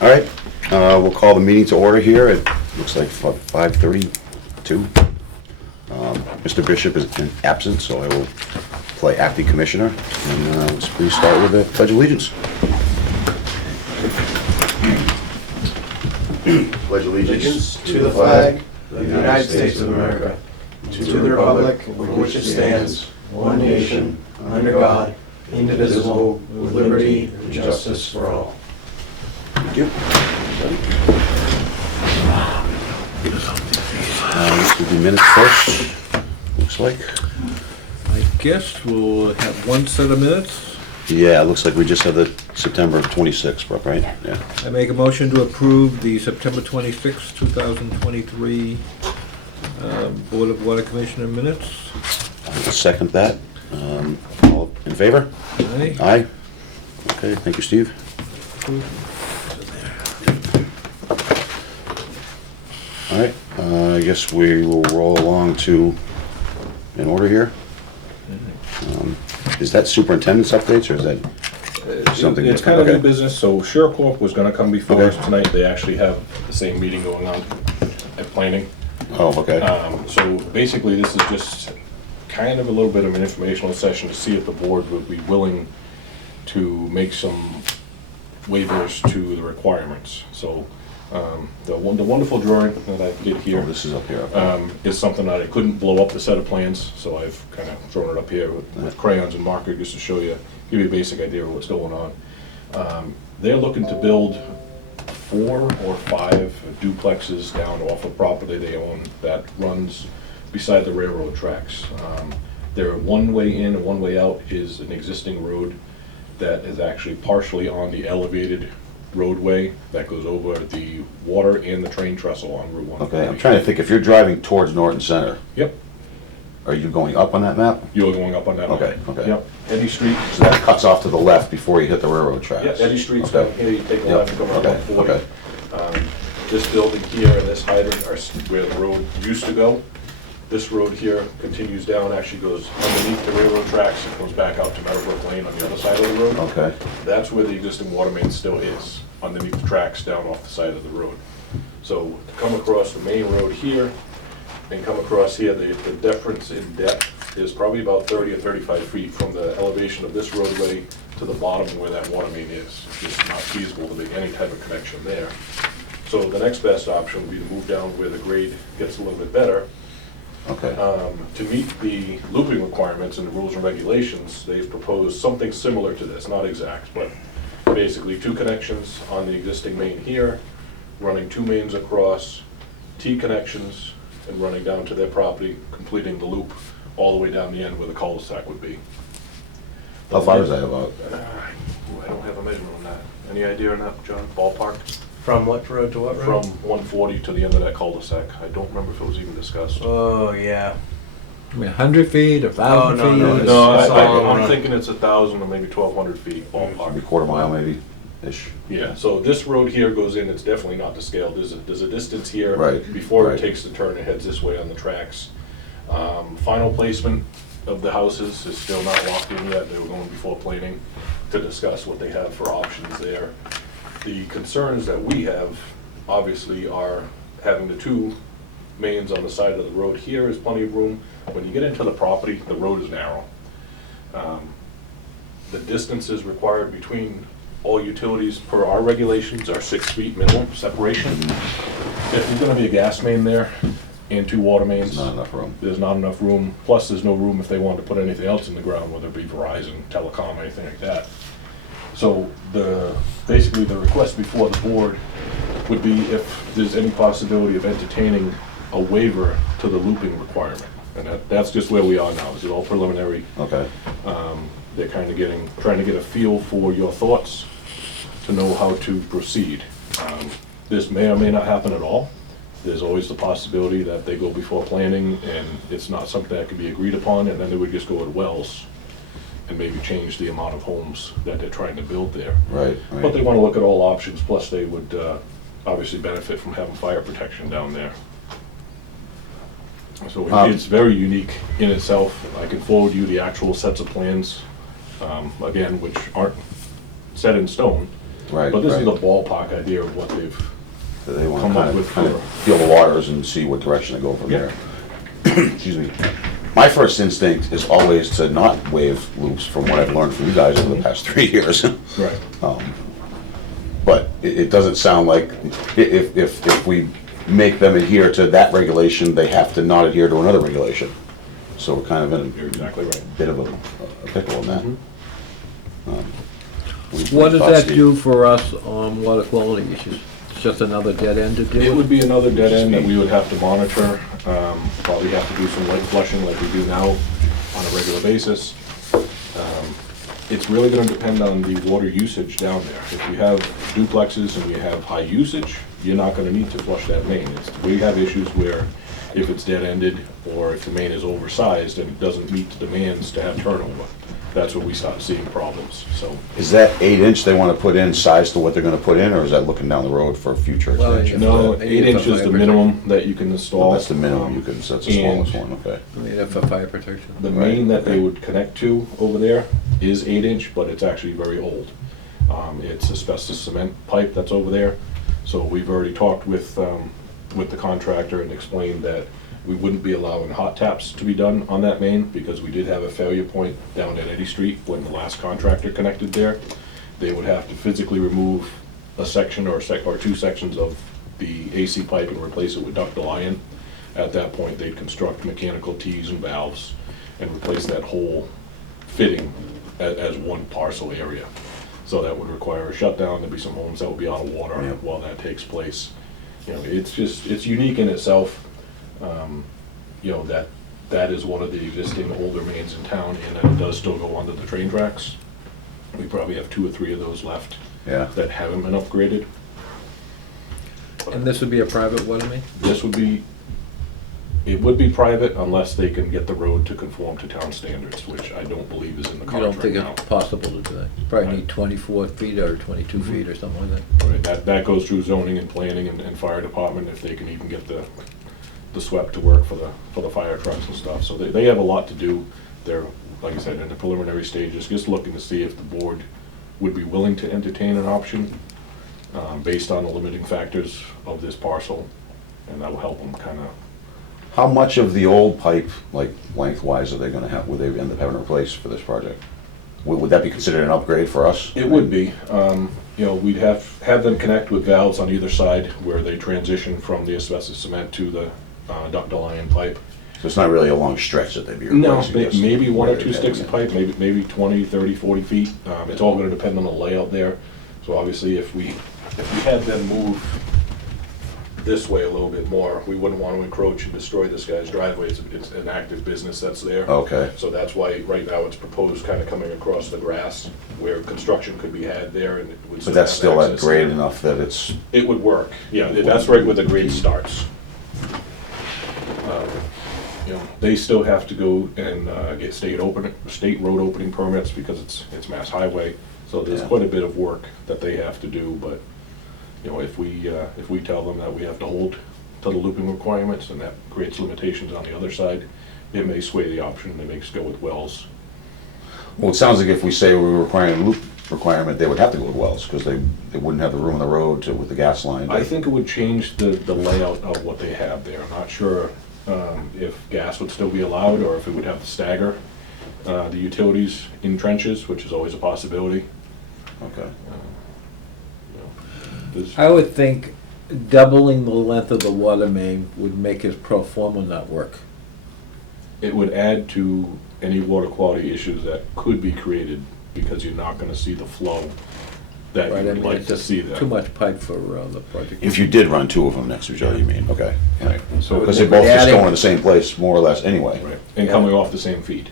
All right, we'll call the meeting to order here. It looks like 5:32. Mr. Bishop is absent, so I will play acting commissioner. And let's please start with the Pledge of Allegiance. Pledge Allegiance to the flag of the United States of America, to the republic for which it stands, one nation, under God, indivisible, with liberty and justice for all. Thank you. This will be minutes first, looks like. I guess we'll have one set of minutes. Yeah, it looks like we just have the September 26th, right? Yeah. I make a motion to approve the September 26, 2023 Board of Water Commissioner minutes. I will second that. All in favor? Aye. Aye. Okay, thank you, Steve. All right, I guess we will roll along to, in order here. Is that superintendent's updates, or is that something? It's kind of okay. new business, so SureCorp was gonna come before us Okay. tonight. They actually have the same meeting going on at planning. Oh, okay. So basically, this is just kind of a little bit of an informational session to see if the board would be willing to make some waivers to the requirements. So, the wonderful drawing that I did Oh, here this is up here. Okay. is something that I couldn't blow up the set of plans, so I've kind of thrown it up here with crayons and marker just to show you, give you a basic idea of what's going on. They're looking to build 4 or 5 duplexes down off of property they own that runs beside the railroad tracks. Their one way in and one way out is an existing road that is actually partially on the elevated roadway that goes over the water and the train trestle on Route 140. Okay, I'm trying to think, if you're driving towards Norton Center, Yep, are you going up on that map? you're going up on that. Okay, okay. Yep, Eddy Street. So that cuts off to the left before you hit the railroad tracks? Yeah, Eddy Street's Okay. down here, you take a Yep, left, come up okay, 140. okay. This building here and this hydrant are where the road used to go. This road here continues down, actually goes underneath the railroad tracks, and comes back out to Meadowbrook Lane on the other side of the road. Okay, That's where the existing water main still is, underneath the tracks down off the side of the road. So to come across the main road here and come across here, the difference in depth is probably about 30 or 35 feet from the elevation of this roadway to the bottom where that water main is. It's just not feasible to make any type of connection there. So the next best option would be to move down where the grade gets a little bit better. okay. To meet the looping requirements and the rules and regulations, they've proposed something similar to this, not exact, but basically 2 connections on the existing main here, running 2 mains across, T connections, and running down to their property, completing the loop all the way down the end where the cul-de-sac would be. How far is that about? I don't have a measurement on that. Any idea on that, John? Ballpark? From what road to what From road? 140 to the end of that cul-de-sac. I don't remember if it was even discussed. Oh, yeah. I mean, 100 feet, 1,000 Oh, no, feet? no, it's- No, it's all I'm around. thinking it's 1,000 or maybe 1,200 feet Maybe ballpark. quarter mile, maybe-ish? Yeah, so this road here goes in, it's definitely not to scale. There's a distance here. Right, Before right. it takes the turn, it heads this way on the tracks. Final placement of the houses is still not locked in yet. They were going before planning to discuss what they have for options there. The concerns that we have, obviously, are having the 2 mains on the side of the road. Here is plenty of room. When you get into the property, the road is narrow. The distances required between all utilities per our regulations are 6 feet minimum separation. If there's gonna be a gas main there and 2 water mains, Not enough room. there's not enough room. Plus, there's no room if they wanted to put anything else in the ground, whether it be Verizon, telecom, anything like that. So basically the request before the board would be if there's any possibility of entertaining a waiver to the looping requirement. And that's just where we are now. This is all preliminary. Okay, They're kind of trying to get a feel for your thoughts to know how to proceed. This may or may not happen at all. There's always the possibility that they go before planning and it's not something that can be agreed upon, and then they would just go at Wells and maybe change the amount of homes that they're trying to build there. right, But they right. want to look at all options, plus they would obviously benefit from having fire protection down there. So it's very unique in itself. I can forward you the actual sets of plans, again, which aren't set in stone. Right, But this is right. the ballpark idea of what they've They want to come up kind with of for. feel the waters and see what direction they go from Yeah. there. Excuse me. My first instinct is always to not waive loops from what I've learned from you guys over the past 3 years. Right. But it doesn't sound like, if we make them adhere to that regulation, they have to not adhere to another regulation. So we're kind of in You're exactly right. a bit of a pickle on that. What does thought, that Steve? do for us on water quality issues? It's just another dead end to deal It with? would be another dead end that we would have to monitor, probably have to do some light flushing like we do now on a regular basis. It's really gonna depend on the water usage down there. If you have duplexes and you have high usage, you're not gonna need to flush that main. We have issues where if it's dead-ended or if the main is oversized and it doesn't meet the demands to have turnover, that's where we start seeing problems, so. Is that 8-inch they want to put in size to what they're going to put in, or is that looking down the road for future Well, expansion? No, Maybe 8 it's a inch is the fire minimum that you can install. That's the minimum you can, so that's the And smallest one, okay. I mean, for fire protection. The Right, main that they okay. would connect to over there is 8-inch, but it's actually very old. It's asbestos cement pipe that's over there. So we've already talked with the contractor and explained that we wouldn't be allowing hot taps to be done on that main because we did have a failure point down at Eddy Street when the last contractor connected there. They would have to physically remove a section or 2 sections of the AC pipe and replace it with ductile iron. At that point, they'd construct mechanical T's and valves and replace that whole fitting as one parcel area. So that would require a shutdown. There'd be some homes that would be out of water Yep. while that takes place. You know, it's unique in itself. You know, that is one of the existing older mains in town, and that it does still go under the train tracks. We probably have 2 or 3 of those left Yeah. that haven't been upgraded. And this would be a private water main? This would be, it would be private unless they can get the road to conform to town standards, which I don't believe is in the You don't contract think now. it's possible to do that? Probably Right. need 24 feet or 22 Mhm. feet or something like that. Right, that goes through zoning and planning and fire department, if they can even get the SWEP to work for the fire trucks and stuff. So they have a lot to do. They're, like I said, in the preliminary stages, just looking to see if the board would be willing to entertain an option based on the limiting factors of this parcel, and that will help them kind of. How much of the old pipe, like lengthwise, are they going to have, would they end up having to replace for this project? Would that be considered an upgrade for us? It would be. You know, we'd have them connect with valves on either side where they transition from the asbestos cement to the ductile iron pipe. So it's not really a long stretch that they'd be No, replacing? just maybe 1 or where 2 they're sticks of heading pipe, maybe 20, 30, 40 feet. It's all gonna depend on the layout there. So obviously, if we had them move this way a little bit more, we wouldn't want to encroach and destroy this guy's driveway. It's an active business that's there. in. Okay, So that's why right now it's proposed kind of coming across the grass where construction could be had there and it would. but that's have still at access grade there. enough that it's, It would work, yeah, that's right where the grade starts. You know, they still have to go and get state road opening permits because it's Mass Highway. So there's Yeah. quite a bit of work that they have to do, but, you know, if we tell them that we have to hold to the looping requirements and that creates limitations on the other side, it may sway the option, they may just go with wells. well, it sounds like if we say we're requiring a loop requirement, they would have to go with wells, because they wouldn't have the room on the road to, with the gas line. I think it would change the layout of what they have there. I'm not sure if gas would still be allowed or if it would have to stagger the utilities in trenches, which is always a possibility. Okay. You know, there's- I would think doubling the length of the water main would make his pro forma not work. It would add to any water quality issues that could be created because you're not gonna see the flow that Right, you I would mean, like it's to just see there. too much pipe for the project. If you did run 2 of them next to each other, you mean, okay. Right. So Because they both just go in the same place, more or less, anyway. Right, and coming off the same feed.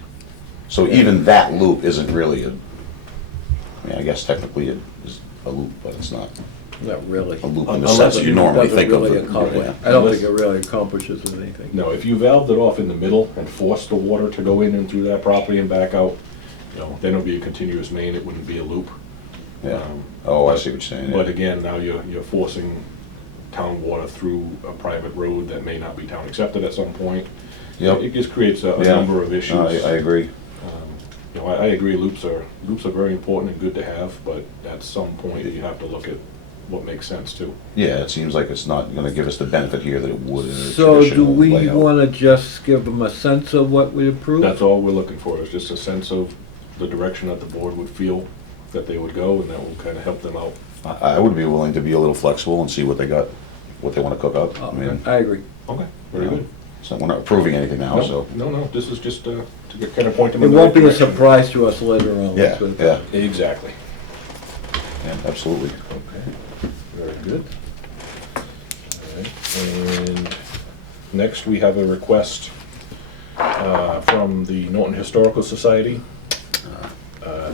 So even that loop isn't really I mean, I guess technically it is a loop, but it's not Not really. a loop in the Unless sense that you normally Doesn't think of really it. accomplish- Yeah. I don't Unless- think it really accomplishes anything. No, if you valved it off in the middle and forced the water to go in and through that property and back out, you know, then it would be a continuous main, it wouldn't be a loop. Yeah. Oh, I see what you're saying. yeah. But again, now you're forcing town water through a private road that may not be town accepted at some point. Yep. It just creates a Yeah. number of issues. No, I agree. You know, I agree, loops are very important and good to have, but at some point, you have to look at what makes sense too. Yeah, it seems like it's not gonna give us the benefit here that it would in a So do traditional we layout. wanna just give them a sense of what we approve? That's all we're looking for, is just a sense of the direction that the board would feel that they would go, and that will kind of help them out. I would be willing to be a little flexible and see what they got, what they wanna cook up. I mean, I agree. Okay, very good. so we're not approving anything now, so. No, this is just to kind of point them It in the right won't be a direction. surprise to us later on. Yeah, yeah, Exactly. yeah, absolutely. Okay, very good. All right, and next we have a request from the Norton Historical Society.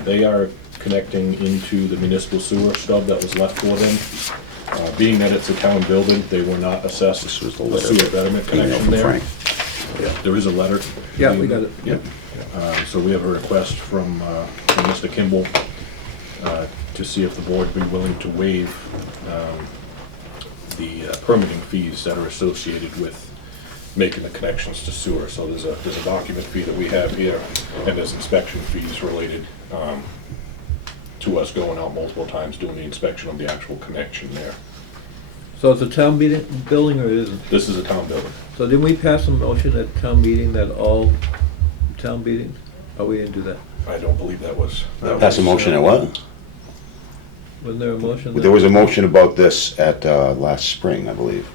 They are connecting into the municipal sewer stub that was left for them. Being that it's a town building, they were not assessed This was the a letter. sewer betterment Email connection from there. Frank. There is a letter. Yeah, we got it. Yep. So we have a request from Mr. Kimball to see if the board would be willing to waive the permitting fees that are associated with making the connections to sewer. So there's a document fee that we have here, and there's inspection fees related to us going out multiple times doing the inspection of the actual connection there. So it's a town building or it isn't? This is a town building. So didn't we pass a motion at town meeting that all town meetings? Oh, we didn't do that. I don't believe that was. Pass a motion at what? Wasn't there a motion? There was a motion about this at, last spring, I believe.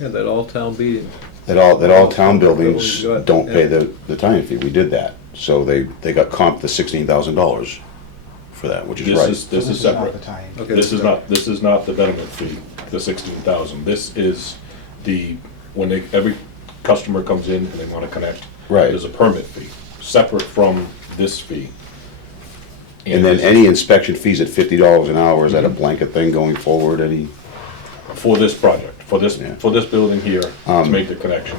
Yeah, that all town meetings. That all town buildings Good. don't pay the tie-in fee. We did that. So they got comped the $16,000 for that, which is right. This is separate. Okay. This is not the betterment fee, the 16,000. This is when every customer comes in and they want to connect. Right. There's a permit fee, separate from this fee. And then any inspection fees at $50 an hour, is that a blanket thing going forward, any? For this project, for Yeah. this building here, to make the connection,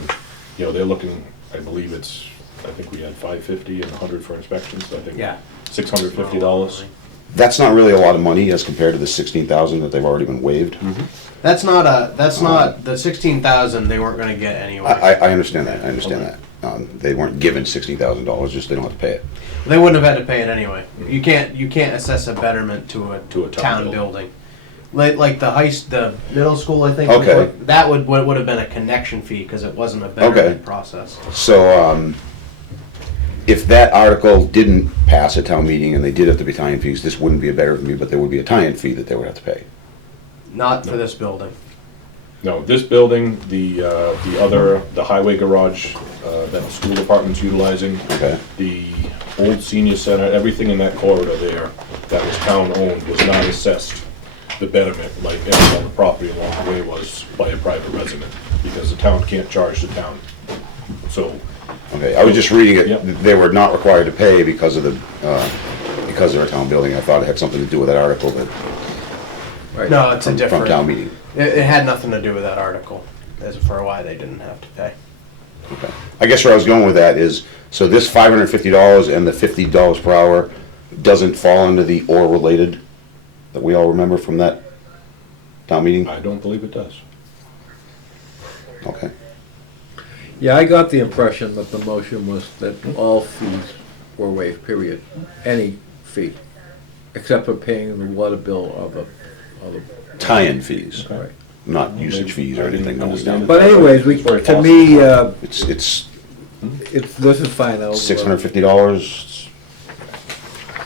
you know, they're looking, I believe I think we had $550 and $100 for inspections, so I think. Yeah. $650. That's not really a lot of money as compared to the $16,000 that they've already been waived. That's not the 16,000 they weren't gonna get anyway. I understand that, I understand that. They weren't given $16,000, just they don't have to pay it. They wouldn't have had to pay it anyway. You can't assess a betterment to a To a town building. Like the middle school, I think. Okay. That would have been a connection fee because it wasn't a betterment process. So, if that article didn't pass a town meeting and they did have to be tie-in fees, this wouldn't be a betterment fee, but there would be a tie-in fee that they would have to pay. Not for this building. No, this building, the highway garage that the school department's utilizing, Okay. the old senior center, everything in that corridor there that was town-owned was not assessed the betterment like every other property along the way was by a private resident, because the town can't charge the town. So, Okay, I was just reading Yep. it, they were not required to pay because of because they're a town building. I thought it had something to do with that article that, Right. No, it's a from different. town meeting. It had nothing to do with that article, as for why they didn't have to pay. Okay. I guess where I was going with that is, so this $550 and the $50 per hour doesn't fall under the or related that we all remember from that town meeting? I don't believe it does. Okay. Yeah, I got the impression that the motion was that all fees were waived, period. Any fee, except for paying the water bill of the, Tie-in fees, right. not usage fees or anything going down. But anyways, to me, It's this is fine. $650.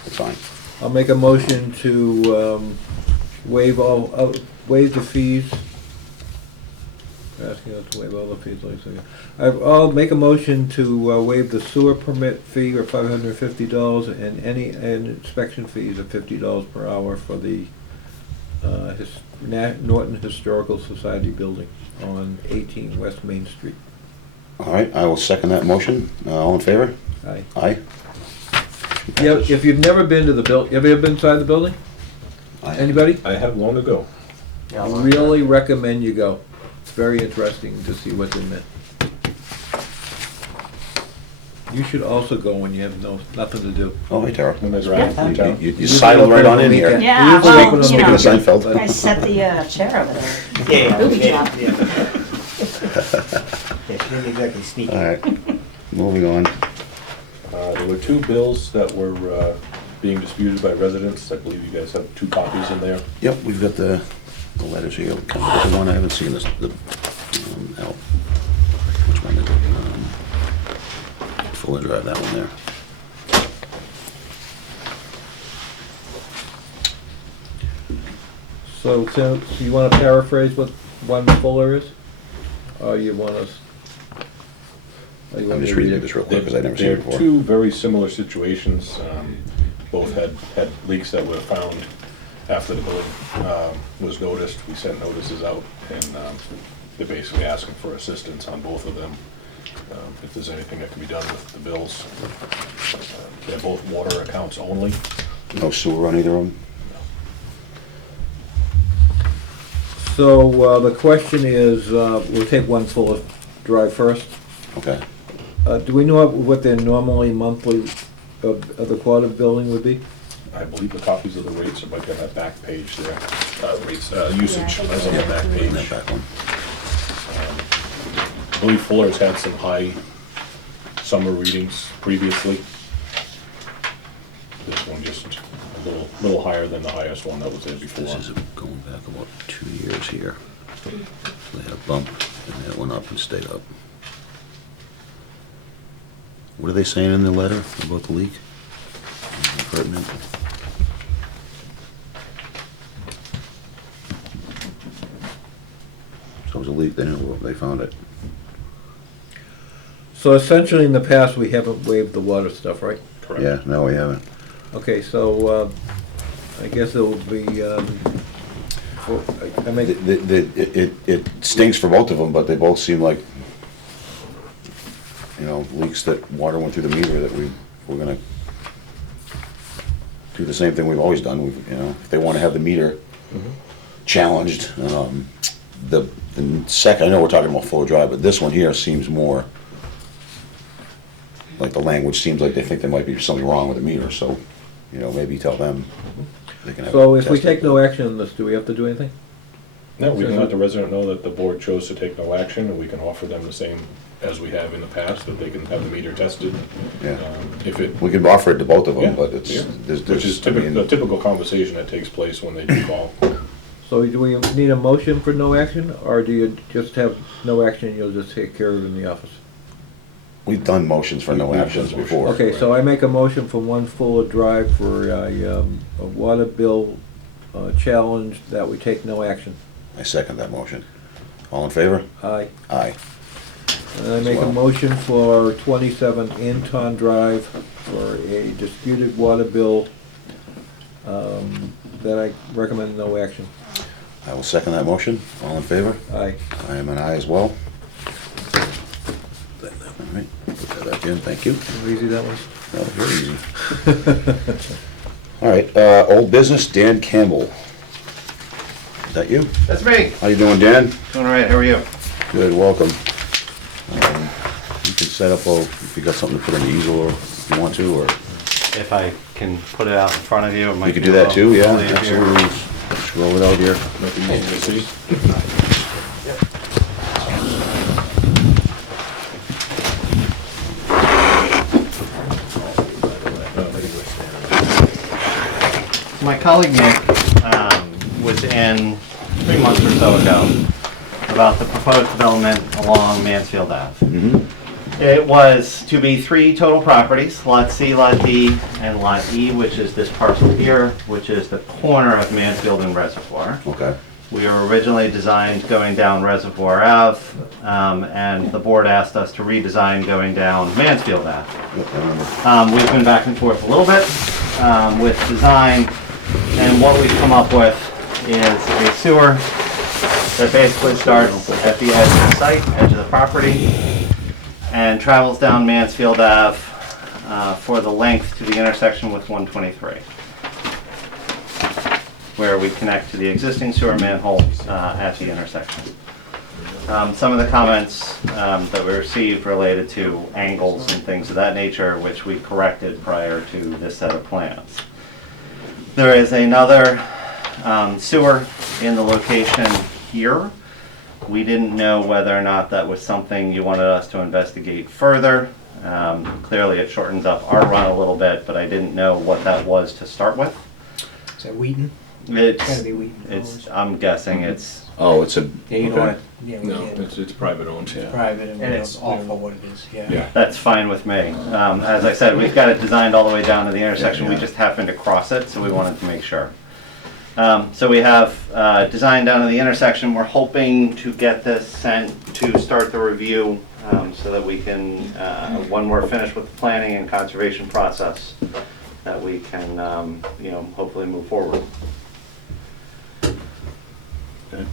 It's fine. I'll make a motion to waive the fees. Asking us to waive all the fees, like I said. I'll make a motion to waive the sewer permit fee of $550 and any inspection fees of $50 per hour for the Norton Historical Society building on 18 West Main Street. All right, I will second that motion. All in favor? Aye. Aye? Yeah, if you've never been to the building, have you ever been inside the building? Aye. Anybody? I have long ago. Yeah, I well, really recommend you go. It's very interesting to see what's in there. You should also go when you have nothing to do. Oh, hey, Tara. When there's around Yeah. in town. You sidled right on in here. Yeah, Usually well, open up- you Speaking know, of Seinfeld. I set the chair over there. Yeah, Booby yeah, trap. yeah. Yeah, she didn't exactly sneak. All right, moving on. The There were two bills that were being disputed by residents. I believe you guys have two copies in there. Yep, we've got the letters here. The one I haven't seen is the, Al, which one is it? Fuller Drive, that one there. So you want to paraphrase what one Fuller is? Or you want us? or you want I'm me just to reading read it it? just real quick because I've never seen They're it before. two very similar situations. Both had leaks that were found after the building was noticed. We sent notices out, and they're basically asking for assistance on both of them. If there's anything that can be done with the bills. They're both water accounts only. No sewer on either of them? So the question is, we'll take one Fuller Drive first. Okay. Do we know what their normally monthly of the quarter billing would be? I believe the copies of the rates are like on that back page there. Rates, usage, Yeah, I think that's on the so. back In page. that back one. I believe Fuller's had some high summer readings previously. This one just a little higher than the highest one that was there before. This is going back about 2 years here. They had a bump, and then it went up and stayed up. What are they saying in the letter about the leak? Anything pertinent? So it was a leak, they found it. So essentially, in the past, we haven't waived the water stuff, right? Correct. Yeah, no, we haven't. Okay, so I guess it will be, I make, It stings for both of them, but they both seem like, leaks that water went through the meter that we're gonna do the same thing we've always done. If they wanna have the meter challenged, the second, I know we're talking about Fuller Drive, but this one here seems more, like the language seems like they think there might be something wrong with the meter, so, maybe tell them they can have it so if we tested. take no action on this, do we have to do anything? No, we can let the resident know that the board chose to take no action, and we can offer them the same as we have in the past, that they can have the meter tested. Yeah. If it, We can offer it to both of them, yeah, but it's, yeah. there's, Which is I mean, the typical conversation that takes place when they do call. So do we need a motion for no action, or do you just have no action and you'll just take care of it in the office? we've done motions for no We've done actions motions. before. Okay, so I make a motion for one Fuller Drive for a water bill challenge that we take no action. I second that motion. All in favor? Aye. Aye. And I make a Well- motion for 27 Anton Drive for a disputed water bill that I recommend no action. I will second that motion. All in favor? Aye. I am an aye as well. All right, put that back in, thank you. How easy that was? That was very easy. All right, old business, Dan Campbell. Is that you? That's me. How you doing, Dan? Doing all right, how are you? Good, welcome. You can set up, if you got something to put on the easel, or if you want to, or If I can put it out in front of you, it might you could be do a that too, yeah, little easier. absolutely. Just roll it out here. Make it easy to see. My colleague Nick was in 3 months or so ago about the proposed development along Mansfield Ave. It was to be 3 total properties, Lot C, Lot D, and Lot E, which is this parcel here, which is the corner of Mansfield and Reservoir. Okay. We were originally designed going down Reservoir Ave, and the board asked us to redesign going down Mansfield Ave. Yep, I remember. We've been back and forth a little bit with design, and what we've come up with is a sewer that basically starts at the edge of the site, edge of the property, and travels down Mansfield Ave for the length to the intersection with 123, where we connect to the existing sewer manhole at the intersection. Some of the comments that we received related to angles and things of that nature, which we corrected prior to this set of plans. There is another sewer in the location here. We didn't know whether or not that was something you wanted us to investigate further. Clearly, it shortens up our run a little bit, but I didn't know what that was to start with. Is that Wheaton? It's gotta It's, be Wheaton. it's, I'm guessing it's, Oh, it's a, Yeah, you know okay. what? Yeah, we No, did. it's private owned. Private and And it's it's- awful what it is, yeah. Yeah. that's fine with me. As I said, we've got it designed all the way down to the intersection, we Yeah. just happened to cross it, so we wanted to make sure. So we have design down to the intersection. We're hoping to get this sent to start the review so that we can, when we're finished with the planning and conservation process, that we can, hopefully move forward. Okay.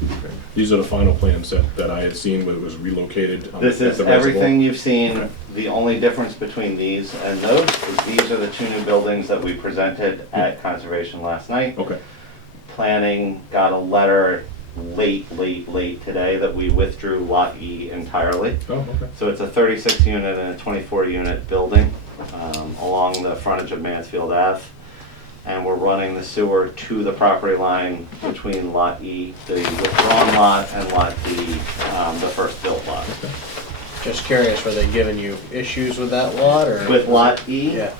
These are the final plans that I had seen when it was relocated. This at is the reservoir. everything you've seen. The only difference between these and those is these are the two new buildings that we presented at conservation last night. Okay, Planning got a letter late today that we withdrew Lot E entirely. oh, okay. So it's a 36 unit and a 24 unit building along the frontage of Mansfield Ave. And we're running the sewer to the property line between Lot E, the withdrawn lot, and Lot D, the first built lot. Just curious, were they giving you issues with that lot or? With Lot E, Yeah.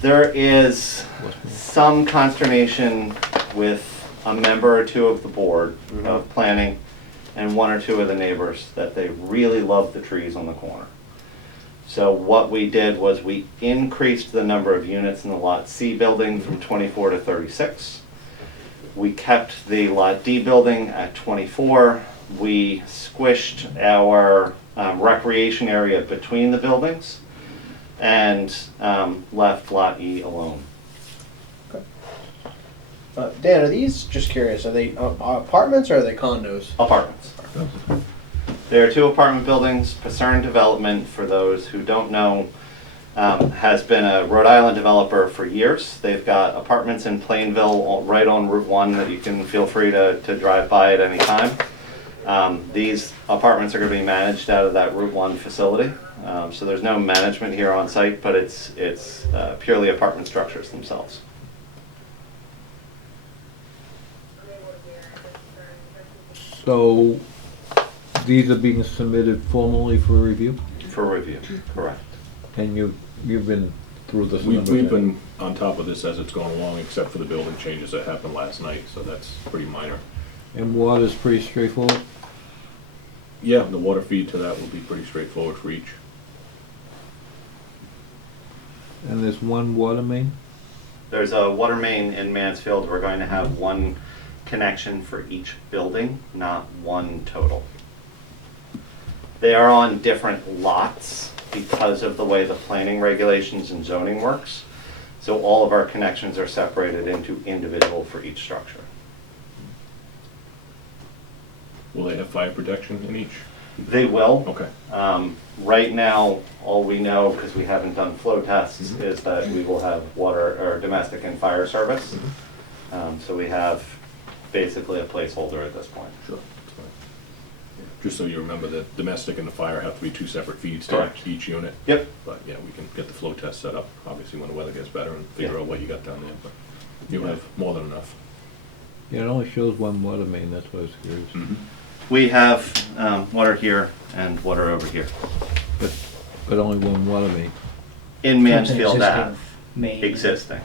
there is some consternation with a member or two of the board of planning and one or two of the neighbors that they really love the trees on the corner. So what we did was we increased the number of units in the Lot C building from 24 to 36. We kept the Lot D building at 24. We squished our recreation area between the buildings and left Lot E alone. Dan, are these, just curious, are they apartments or are they condos? Apartments. There are two apartment buildings. Pasern Development, for those who don't know, has been a Rhode Island developer for years. They've got apartments in Plainville, right on Route 1, that you can feel free to drive by at any time. These apartments are going to be managed out of that Route 1 facility. So there's no management here on site, but it's purely apartment structures themselves. So, these are being submitted formally for review, For review, correct. and you've been through this. We've been on top of this as it's gone along, except for the building changes that happened last night, so that's pretty minor. And water's pretty straightforward? Yeah, the water feed to that will be pretty straightforward for each. And there's one water main? There's a water main in Mansfield. We're going to have one connection for each building, not one total. They are on different lots because of the way the planning regulations and zoning works. So all of our connections are separated into individual for each structure. Will they have fire protection in each? They will. Okay. Right now, all we know, because we haven't done flow tests, is that we will have water or domestic and fire service. So we have basically a placeholder at this point. Sure. That's fine. Just so you remember, the domestic and the fire have to be two separate feeds to Correct. each unit. Yep. But yeah, we can get the flow test set up, obviously when the weather gets better, and figure Yeah. out what you got down there, but you'll have more than enough. Yeah, it only shows one water main, that's why I was curious. We have water here and water over here. But only one water main. In Mansfield Existing Ave, main. existing.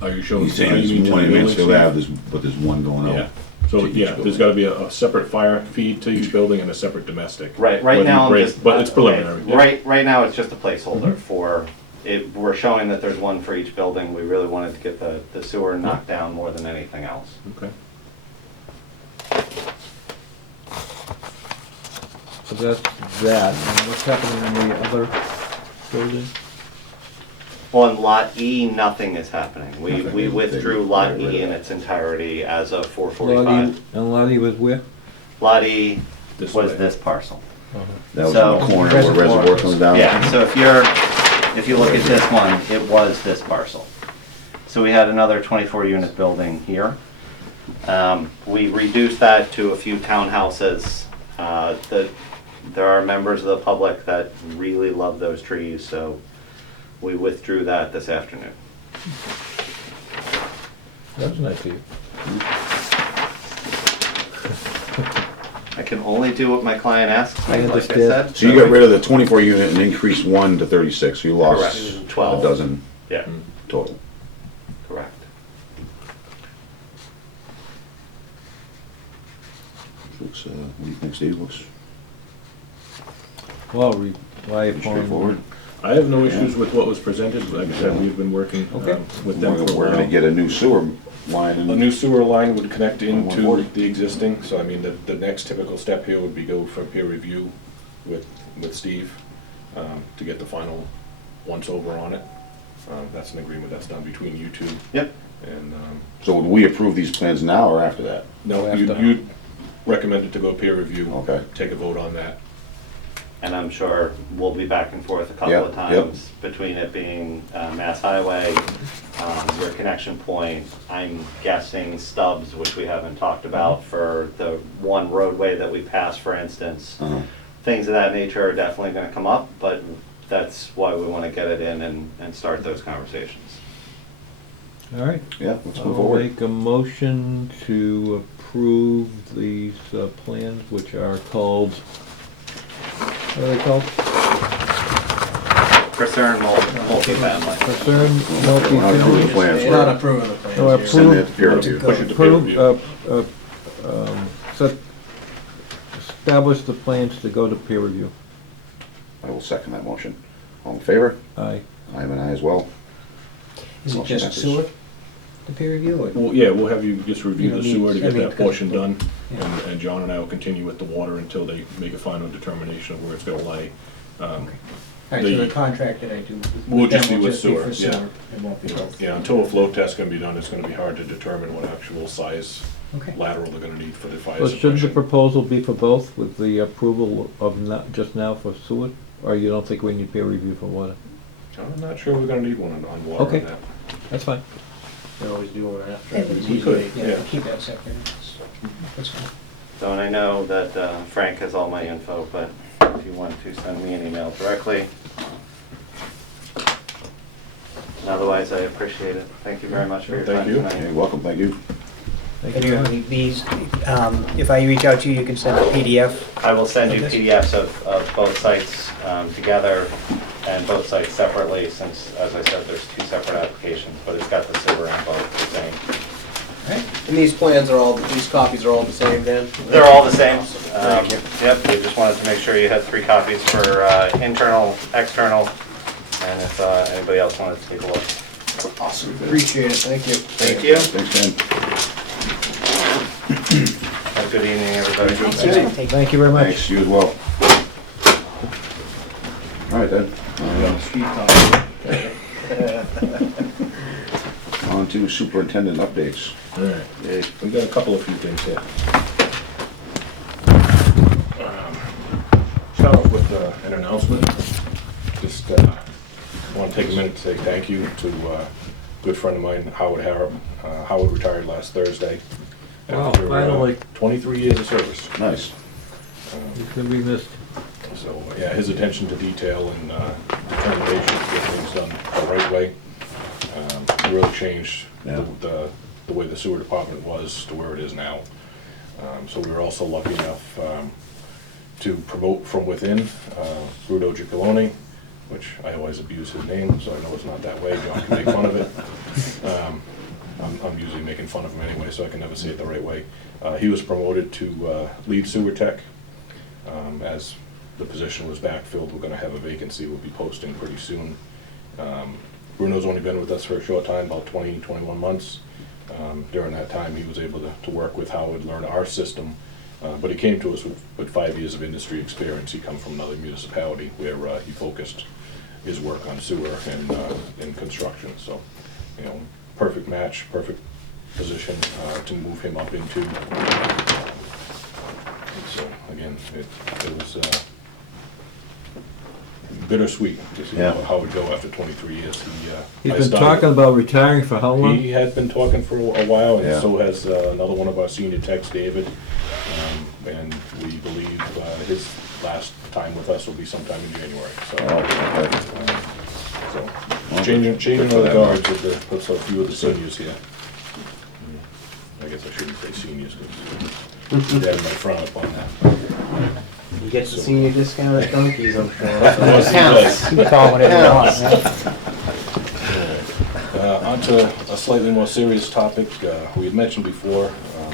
Are you showing? He's saying are you there's mean to one the in building, Mansfield Steve? Ave, but there's one going Yeah, out. so, to each yeah, there's building. gotta be a separate fire feed to each building and a separate domestic. Right Whether you now I'm break- just. But it's preliminary. yeah. Right now, it's just a placeholder for, it, we're showing that there's one for each building. We really wanted to get the sewer knocked down more than anything else. Okay. So that's that, and what's happening in the other building? On Lot E, nothing is happening. We Okay. withdrew Lot E in its entirety as of 4:45. Lottie, and Lottie was where? Lot E This was way. this parcel. That was So- in the corner where reservoir comes down. Yeah, so if you look at this one, it was this parcel. So we had another 24 unit building here. We reduced that to a few townhouses. There are members of the public that really love those trees, so we withdrew that this afternoon. That's nice of you. I can only do what my client asks I me, like I understand. said. So you got rid of the 24 unit and increased one to 36, so you lost Correct. 12. a dozen Yeah, total. correct. Looks, what do you think, Steve? Looks Well, rely upon. straightforward. I have no issues with what was presented. Like I said, we've been working Okay. with them for a We're gonna while. get a new sewer line A and new sewer line would connect into 140. the existing, so I mean, the next typical step here would be go for peer review with Steve to get the final once-over on it. That's an agreement that's done between you two. Yep. And, so would we approve these plans now or after that? no, After. you recommended to go peer review. Okay. Take a vote on that. And I'm sure we'll be back and forth a couple Yep, of times between it being Mass Highway, your connection point. I'm guessing stubs, which we haven't talked about, for the one roadway that we pass, for instance. Uh-huh. Things of that nature are definitely gonna come up, but that's why we wanna get it in and start those conversations. All right. Yeah, let's move I'll forward. make a motion to approve these plans, which are called, what are they called? Concern multifamily. Concern We're not approving the multi-family. plans, You're not we're approving the plans. No, You're- sending it approve, to peer review. Push it to peer review. establish the plans to go to peer review. I will second that motion. All in favor? Aye. I am an aye as well. Is it Motion just passes. sewer, the peer review? Or- Well, yeah, we'll have you just review You the don't sewer to need- get I mean, that portion done, Yeah. and John and I will continue with the water until they make a final determination of where it's gonna lay. All right, so The- the contract that I do. We'll them just be will with be sewer, for yeah. It won't be both. Yeah, until a flow test can be done, it's gonna be hard to determine what actual size Okay. lateral they're gonna need for the fire So shouldn't the suppression. proposal be for both with the approval of not, just now for sewer? Or you don't think we need peer review for water? I'm not sure we're gonna need one on water Okay. on that. That's fine. You always do one after. Yeah, It's we easy. could. Yeah, Yeah. keep that separate. That's fine. So, and I know that Frank has all my info, but if you want to send me an email directly. Otherwise, I appreciate it. Thank you very much for your Thank time you. tonight. Okay, welcome, thank you. Thank And you you very much. have these, if I reach out to you, you can send a PDF. I will send you Okay. PDFs of both sites together and both sites separately, since, as I said, there's two separate applications, but it's got the sewer and both the same. And these plans are all, these copies are all the same then? They're all the same. Thank you. Yep, we just wanted to make sure you had 3 copies for internal, external, and if anybody else wanted to take a look. Awesome, appreciate it, thank you. Thank you. Thanks, Ken. Have a good evening, everybody. Thank you very much. Thanks, you as well. All right, then. On to superintendent updates. Alright, we've got a couple of few things here. Start off with an announcement. Just want to take a minute to say thank you to a good friend of mine, Howard Harrop. Howard retired last Thursday. Wow, after, finally. 23 years of service. Nice. He's gonna be missed. So, yeah, his attention to detail and determination to get things done the right way really changed Yeah. the way the sewer department was to where it is now. So we were also lucky enough to promote from within Rudo Giacalone, which I always abuse his name, so I know it's not that way. John can make fun of it. I'm usually making fun of him anyway, so I can never say it the right way. He was promoted to lead sewer tech. As the position was backfilled, we're gonna have a vacancy we'll be posting pretty soon. Bruno's only been with us for a short time, about 20, 21 months. During that time, he was able to work with Howard, learn our system, but he came to us with 5 years of industry experience. He come from another municipality where he focused his work on sewer and in construction, so, you know, perfect match, perfect position to move him up into. So, again, it was bittersweet to see Yeah. how it would go after 23 years. He's I been started- talking about retiring for how long? He had been talking for a while, Yeah. and so has another one of our senior techs, David. And we believe his last time with us will be sometime in January, so. Oh, okay. So, Well, changing good of for the them. guards with a few of the seniors here. I guess I shouldn't say seniors, 'cause Dad might frown upon that. You get the senior discount at Dunkies, I'm sure. Yes, he does. You can call it whatever you want. On to a slightly more serious topic. We had mentioned before,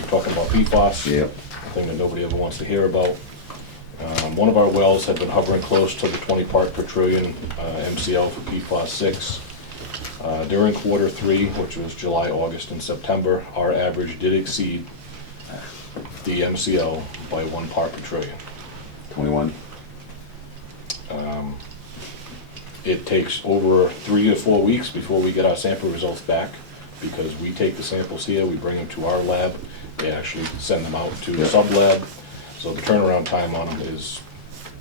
talking about PFAS. Yep. Thing that nobody ever wants to hear about. One of our wells had been hovering close to the 20 part per trillion MCL for PFAS 6. During quarter 3, which was July, August, and September, our average did exceed the MCL by 1 part per trillion. 21. It takes over 3 or 4 weeks before we get our sample results back, because we take the samples here, we bring them to our lab, they actually send them out to the sub-lab, so the turnaround time on them is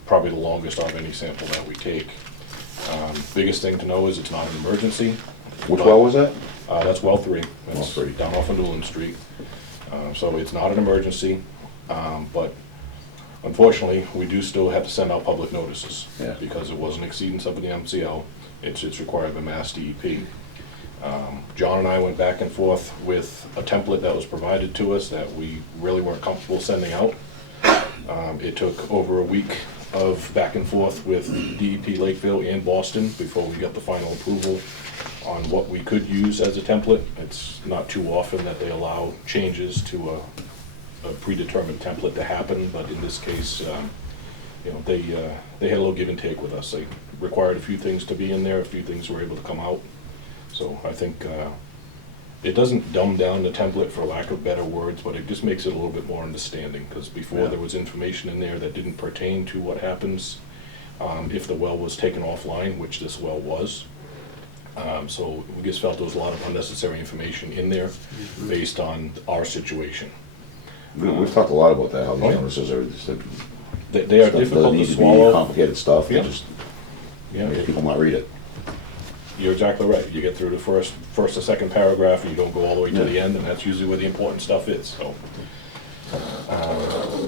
probably the longest of any sample that we take. Biggest thing to know is it's not an emergency. Which well was that? That's well 3. Well That's 3. down off of Newland Street. So it's not an emergency, but unfortunately, we do still have to send out public notices. Yeah. Because it was an exceedance of the MCL, it's required by Mass DEP. John and I went back and forth with a template that was provided to us that we really weren't comfortable sending out. It took over a week of back and forth with DEP Lakeville and Boston before we got the final approval on what we could use as a template. It's not too often that they allow changes to a predetermined template to happen, but in this case, they had a little give and take with us. They required a few things to be in there, a few things were able to come out. So I think it doesn't dumb down the template, for lack of better words, but it just makes it a little bit more understanding, because before there was information in there that didn't pertain to what happens if the well was taken offline, which this well was. So we just felt there was a lot of unnecessary information in there based on our situation. We've talked a lot about that, how these Oh, yeah. notices are just. They are stuff difficult doesn't to need be swallow. Complicated stuff, Yeah. they just, Yeah, people not read it. you're exactly right. You get through the first or second paragraph, and you don't go all the way to Yeah. the end, and that's usually where the important stuff is,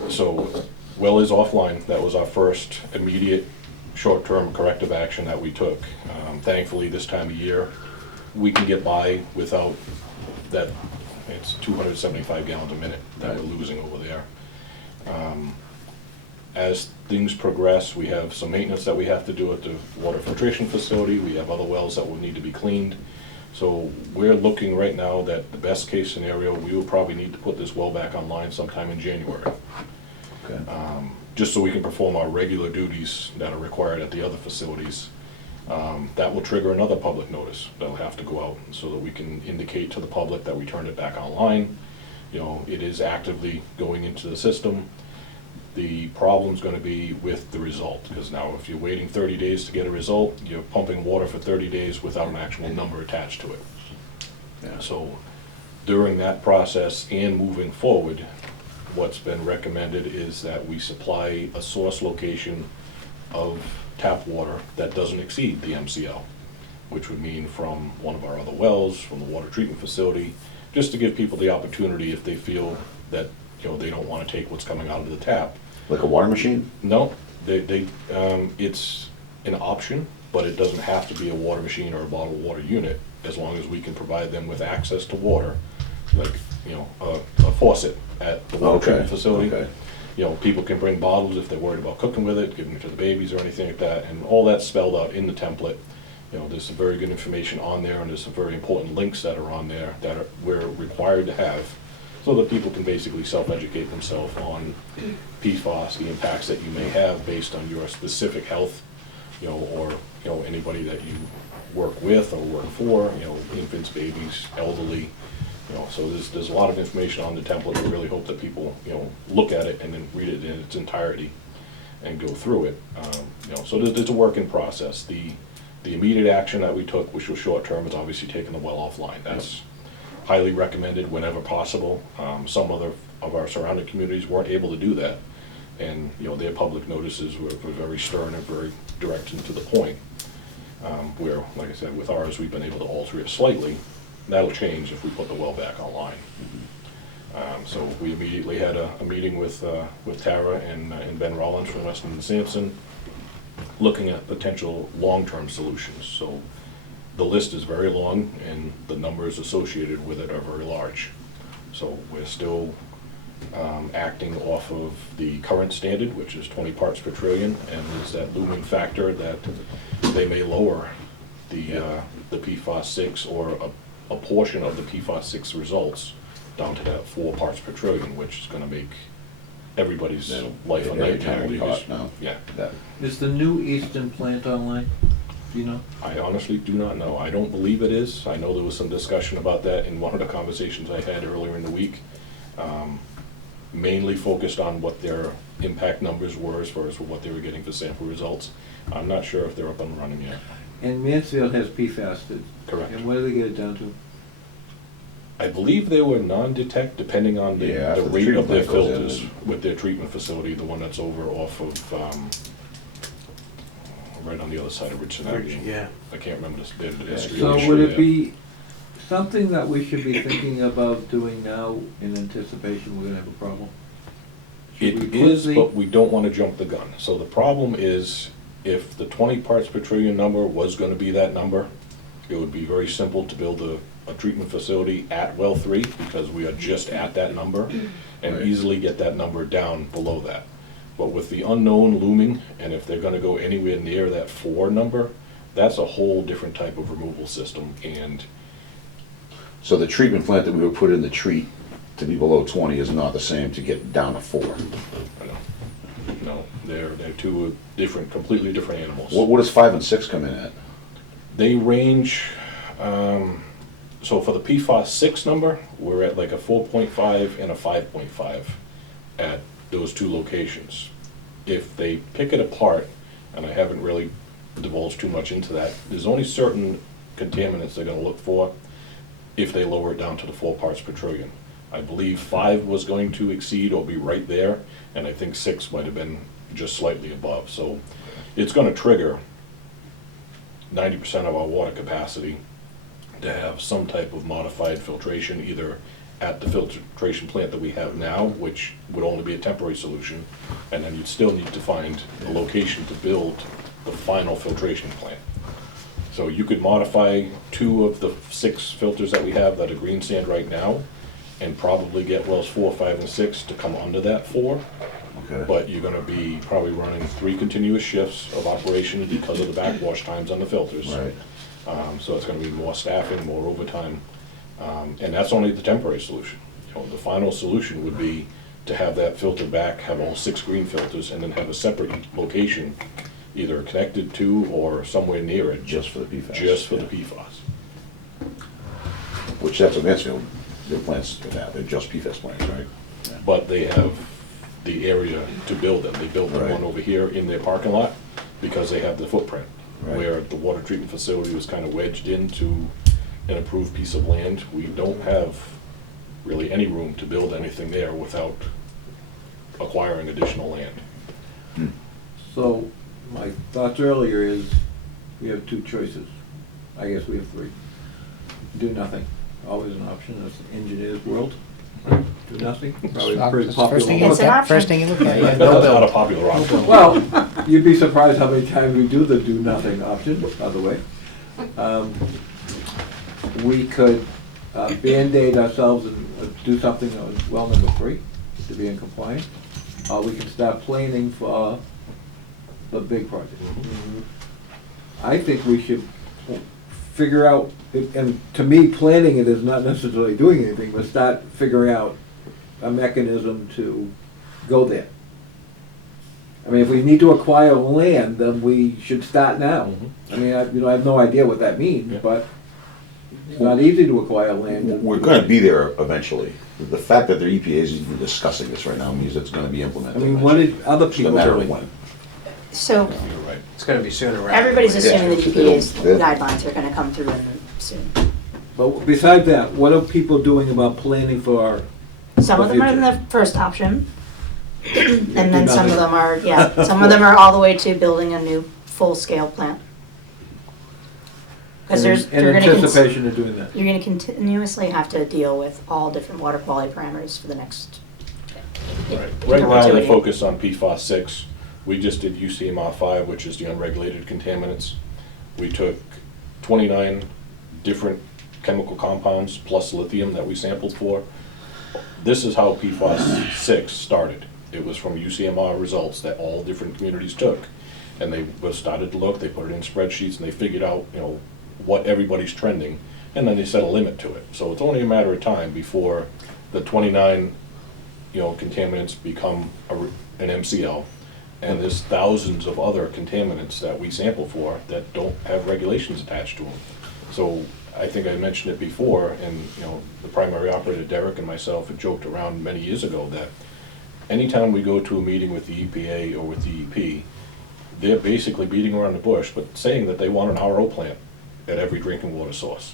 so well is offline. That was our first immediate short-term corrective action that we took. Thankfully, this time of year, we can get by without that. It's 275 gallons a minute that we're losing over there. As things progress, we have some maintenance that we have to do at the water filtration facility. We have other wells that will need to be cleaned. So we're looking right now that the best case scenario, we will probably need to put this well back online sometime in January. Okay. Just so we can perform our regular duties that are required at the other facilities. That will trigger another public notice that'll have to go out, so that we can indicate to the public that we turned it back online. It is actively going into the system. The problem's gonna be with the result, because now if you're waiting 30 days to get a result, you're pumping water for 30 days without an actual number attached to it. Yeah. So during that process and moving forward, what's been recommended is that we supply a source location of tap water that doesn't exceed the MCL, which would mean from one of our other wells, from the water treatment facility, just to give people the opportunity, if they feel that they don't want to take what's coming out of the tap. Like a water machine? No, it's an option, but it doesn't have to be a water machine or a bottled water unit, as long as we can provide them with access to water, like a faucet at the water treatment facility. Okay. People can bring bottles if they're worried about cooking with it, giving it to the babies or anything like that, and all that's spelled out in the template. There's some very good information on there, and there's some very important links that are on there that we're required to have, so that people can basically self-educate themselves on PFAS, the impacts that you may have based on your specific health, or anybody that you work with or work for, infants, babies, elderly. So there's a lot of information on the template. We really hope that people, look at it and then read it in its entirety and go through it. So there's a work in process. The immediate action that we took, which was short term, is obviously taking the well offline. That's highly recommended whenever possible. Some other of our surrounding communities weren't able to do that, and their public notices were very stern and very direct and to the point. Where, like I said, with ours, we've been able to alter it slightly. That'll change if we put the well back online. So we immediately had a meeting with Tara and Ben Rollins from Weston and Sampson, looking at potential long-term solutions. So the list is very long, and the numbers associated with it are very large. So we're still acting off of the current standard, which is 20 parts per trillion, and there's that looming factor that they may lower the PFAS 6 or a portion of the PFAS 6 results down to that 4 parts per trillion, which is gonna make everybody's life a Every nightmare. time we because- talk now. Yeah, Is the new Easton plant online? Do you know? I honestly do not know. I don't believe it is. I know there was some discussion about that in one of the conversations I had earlier in the week. Mainly focused on what their impact numbers were as far as what they were getting for sample results. I'm not sure if they're up and running yet. And Mansfield has PFAS, Correct. and what do they get it down to? I believe they were non-detect depending on Yeah, the after the rate of treatment their plant goes in, filters then- with their treatment facility, the one that's over off of, right on the other side of Richardson Avenue. Yeah. I can't remember the street. So ratio would it there. be something that we should be thinking about doing now in anticipation we're gonna have a problem? Should It we is, quickly- but we don't wanna jump the gun. So the problem is, if the 20 parts per trillion number was gonna be that number, it would be very simple to build a treatment facility at well 3, because we are just at that number, and Right. easily get that number down below that. But with the unknown looming, and if they're gonna go anywhere near that 4 number, that's a whole different type of removal system, and So the treatment plant that we would put in the treat to be below 20 is not the same to get down to 4. I know, no, they're two different, completely different animals. What does 5 and 6 come in at? They range, so for the PFAS 6 number, we're at like a 4.5 and a 5.5 at those two locations. If they pick it apart, and I haven't really divulged too much into that, there's only certain contaminants they're gonna look for if they lower it down to the 4 parts per trillion. I believe 5 was going to exceed or be right there, and I think 6 might have been just slightly above. So it's gonna trigger 90% of our water capacity to have some type of modified filtration, either at the filtration plant that we have now, which would only be a temporary solution, and then you'd still need to find a location to build the final filtration plant. So you could modify 2 of the 6 filters that we have that are green sand right now, and probably get wells 4, 5, and 6 to come under that 4. Okay. But you're gonna be probably running 3 continuous shifts of operation because of the backwash times on the filters. Right. So it's gonna be more staffing, more overtime, and that's only the temporary solution. You know, the final solution would be to have that filter back, have all 6 green filters, and then have a separate location, either connected to or somewhere near it, Just for the PFAS. just for the Yeah. PFAS. Which that's what Mansfield, their plants do that, they're just PFAS plants, right? Yeah. But they have the area to build them. They built the Right. one over here in their parking lot because they have the footprint. Right. Where the water treatment facility was kind of wedged into an approved piece of land. We don't have really any room to build anything there without acquiring additional land. So, my thoughts earlier is, we have 2 choices. I guess we have 3. Do nothing, always an option, that's the engineer's world. Do nothing, probably pretty That's the first thing you popular. It's look an at, option. first thing you look at, yeah, That's no not bill. a popular option. Well, you'd be surprised how many times we do the do nothing option, by the way. We could Band-Aid ourselves and do something on well number 3 to be in compliance. We can start planning for the big project. I think we should figure out, and to me, planning it is not necessarily doing anything, but start figuring out a mechanism to go there. I mean, if we need to acquire land, then we should start now. I mean, I have no idea what that means, Yeah. but it's not easy to acquire land. We're gonna be there eventually. The fact that the EPA is even discussing this right now means it's gonna be I implemented. mean, what did other It's a people matter of doing? when. So You're right. It's gonna be sooner rather than everybody's later. assuming that Yeah. EPA's Yeah. guidelines are gonna come through soon. But besides that, what are people doing about planning for our, Some of them are in future. the first option, and do then some of nothing? them are, yeah, some of them are all the way to building a new full-scale plant. Because in anticipation of doing that? you're gonna continuously have to deal with all different water quality parameters for the next. Right in Right now, they perpetuity. focus on PFAS 6. We just did UCMR 5, which is the unregulated contaminants. We took 29 different chemical compounds plus lithium that we sampled for. this is how PFAS 6 started. It was from UCMR results that all different communities took. And they started to look, they put it in spreadsheets, and they figured out, you know, what everybody's trending, and then they set a limit to it. So it's only a matter of time before the 29, you know, contaminants become an MCL, and there's thousands of other contaminants that we sample for that don't have regulations attached to them. So I think I mentioned it before, and, you know, the primary operator, Derek, and myself had joked around many years ago that anytime we go to a meeting with the EPA or with DEP, they're basically beating around the bush, but saying that they want an RO plant at every drinking water source.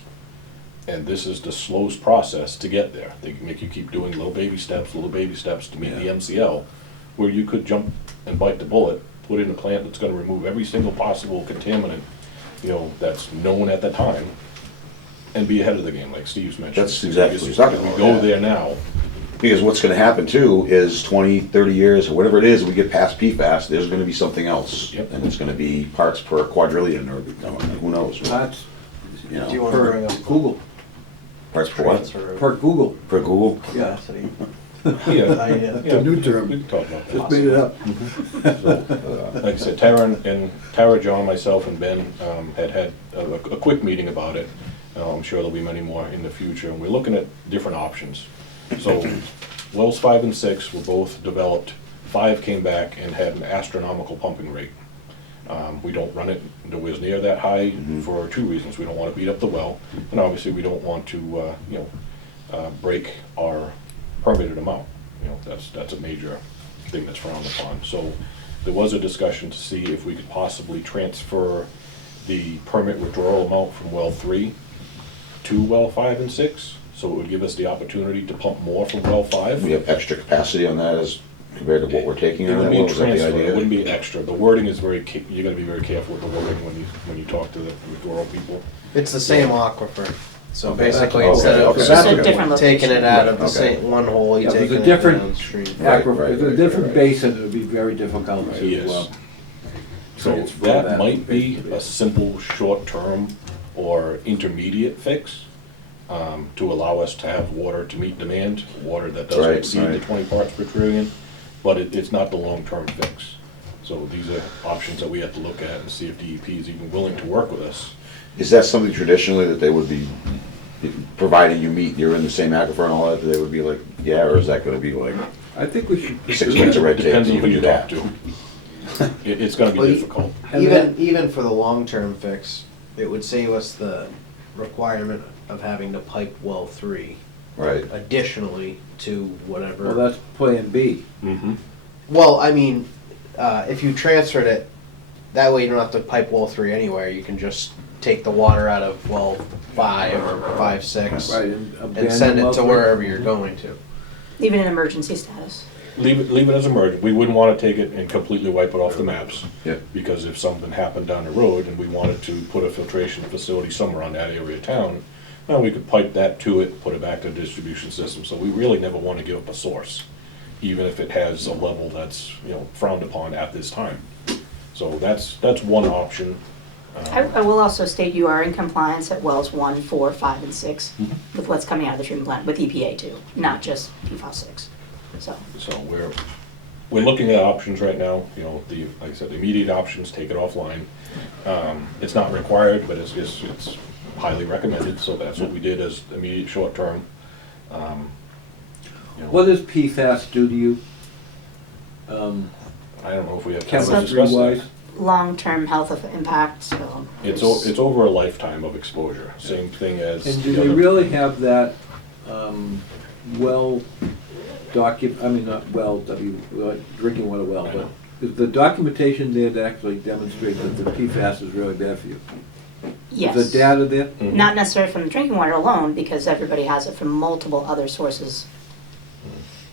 And this is the slowest process to get there. They make you keep doing little baby steps to meet the MCL, where you could jump and bite the bullet, put in a plant that's gonna remove every single possible contaminant, you know, that's known at the time, and be ahead of the game, like Steve's mentioned. That's exactly what Because he's talking if we about, go yeah. there now, Because what's gonna happen too is 20, 30 years, or whatever it is, we get past PFAS, there's gonna be something else. Yep. And it's gonna be parts per quadrillion, or, who knows? That's You Do you know, want to per bring up Google, parts per what? transfer per Google, Per Google? yeah. capacity? yeah, Yeah. The new we term, can talk about that. just made it up. Like I said, Tara, John, myself, and Ben had a quick meeting about it. I'm sure there'll be many more in the future, and we're looking at different options. So, wells 5 and 6 were both developed. 5 came back and had an astronomical pumping rate. We don't run it nowhere near that high for 2 reasons. We don't want to beat up the well, and obviously we don't want to, break our permitted amount. You know, that's a major thing that's frowned upon. So there was a discussion to see if we could possibly transfer the permit withdrawal amount from well 3 to well 5 and 6. So it would give us the opportunity to pump more from well 5. We have extra capacity on that as compared to what we're taking It on would that be well, is that the transfer, it idea? wouldn't be extra. The wording is you gotta be very careful with the wording when you talk to the withdrawal people. It's the same aquifer. So Okay. basically, Okay, instead okay. of That's Just a a different taking location. it out of the Okay. same one hole, you Yeah, take there's a it different downstream. Right, Aquifer, right, it's a right, different right. basin, it would be very difficult to, Yes. So transfer that might be basically. a simple, short-term or intermediate fix to allow us to have water to meet demand, water that doesn't Right, exceed the right. 20 parts per trillion, but it's not the long-term fix. So these are options that we have to look at and see if DEP is even willing to work with us. Is that something traditionally that they would be, providing you meet, you're in the same aquifer and all that, they would be like, yeah, or is that gonna be like I think we should. 6 months of red tape Depends to on who even you do talk that? to. It's gonna be Well, difficult. And Even for the long-term fix, it would save us the requirement of having to pipe well 3 Right, additionally to whatever. Well, that's plan B. Mhm. Well, I mean, if you transferred it, that way you don't have to pipe well 3 anywhere. You can just take the water out of well 5 or 5, 6 Right, and send it to abandon wherever you're going to. Even in emergency status. Leave it as emergent. We wouldn't want to take it and completely wipe it off the maps. yeah. Because if something happened down the road and we wanted to put a filtration facility somewhere on that area of town, well, we could pipe that to it, put it back to the distribution system. So we really never want to give up a source, even if it has a level that's, frowned upon at this time. So that's one option. I will also state you are in compliance at wells 1, 4, 5, and 6 with what's coming out of the treatment plant, with EPA too, not just PFAS 6. So, So we're looking at options right now, like I said, the immediate options, take it offline. It's not required, but it's highly recommended, so that's what we did as immediate short term. What does PFAS do to you? I don't know if we have time to Chemistry discuss wise? that. long-term health impact, so. It's there's- it's over a lifetime of exposure, same thing as. And do the they other- really have that, well I mean, not well, drinking water well, I but know. is the documentation there to actually demonstrate that the PFAS is really bad for you? Yes. Is the data there? Mhm. Not necessarily from the drinking water alone, because everybody has it from multiple other sources.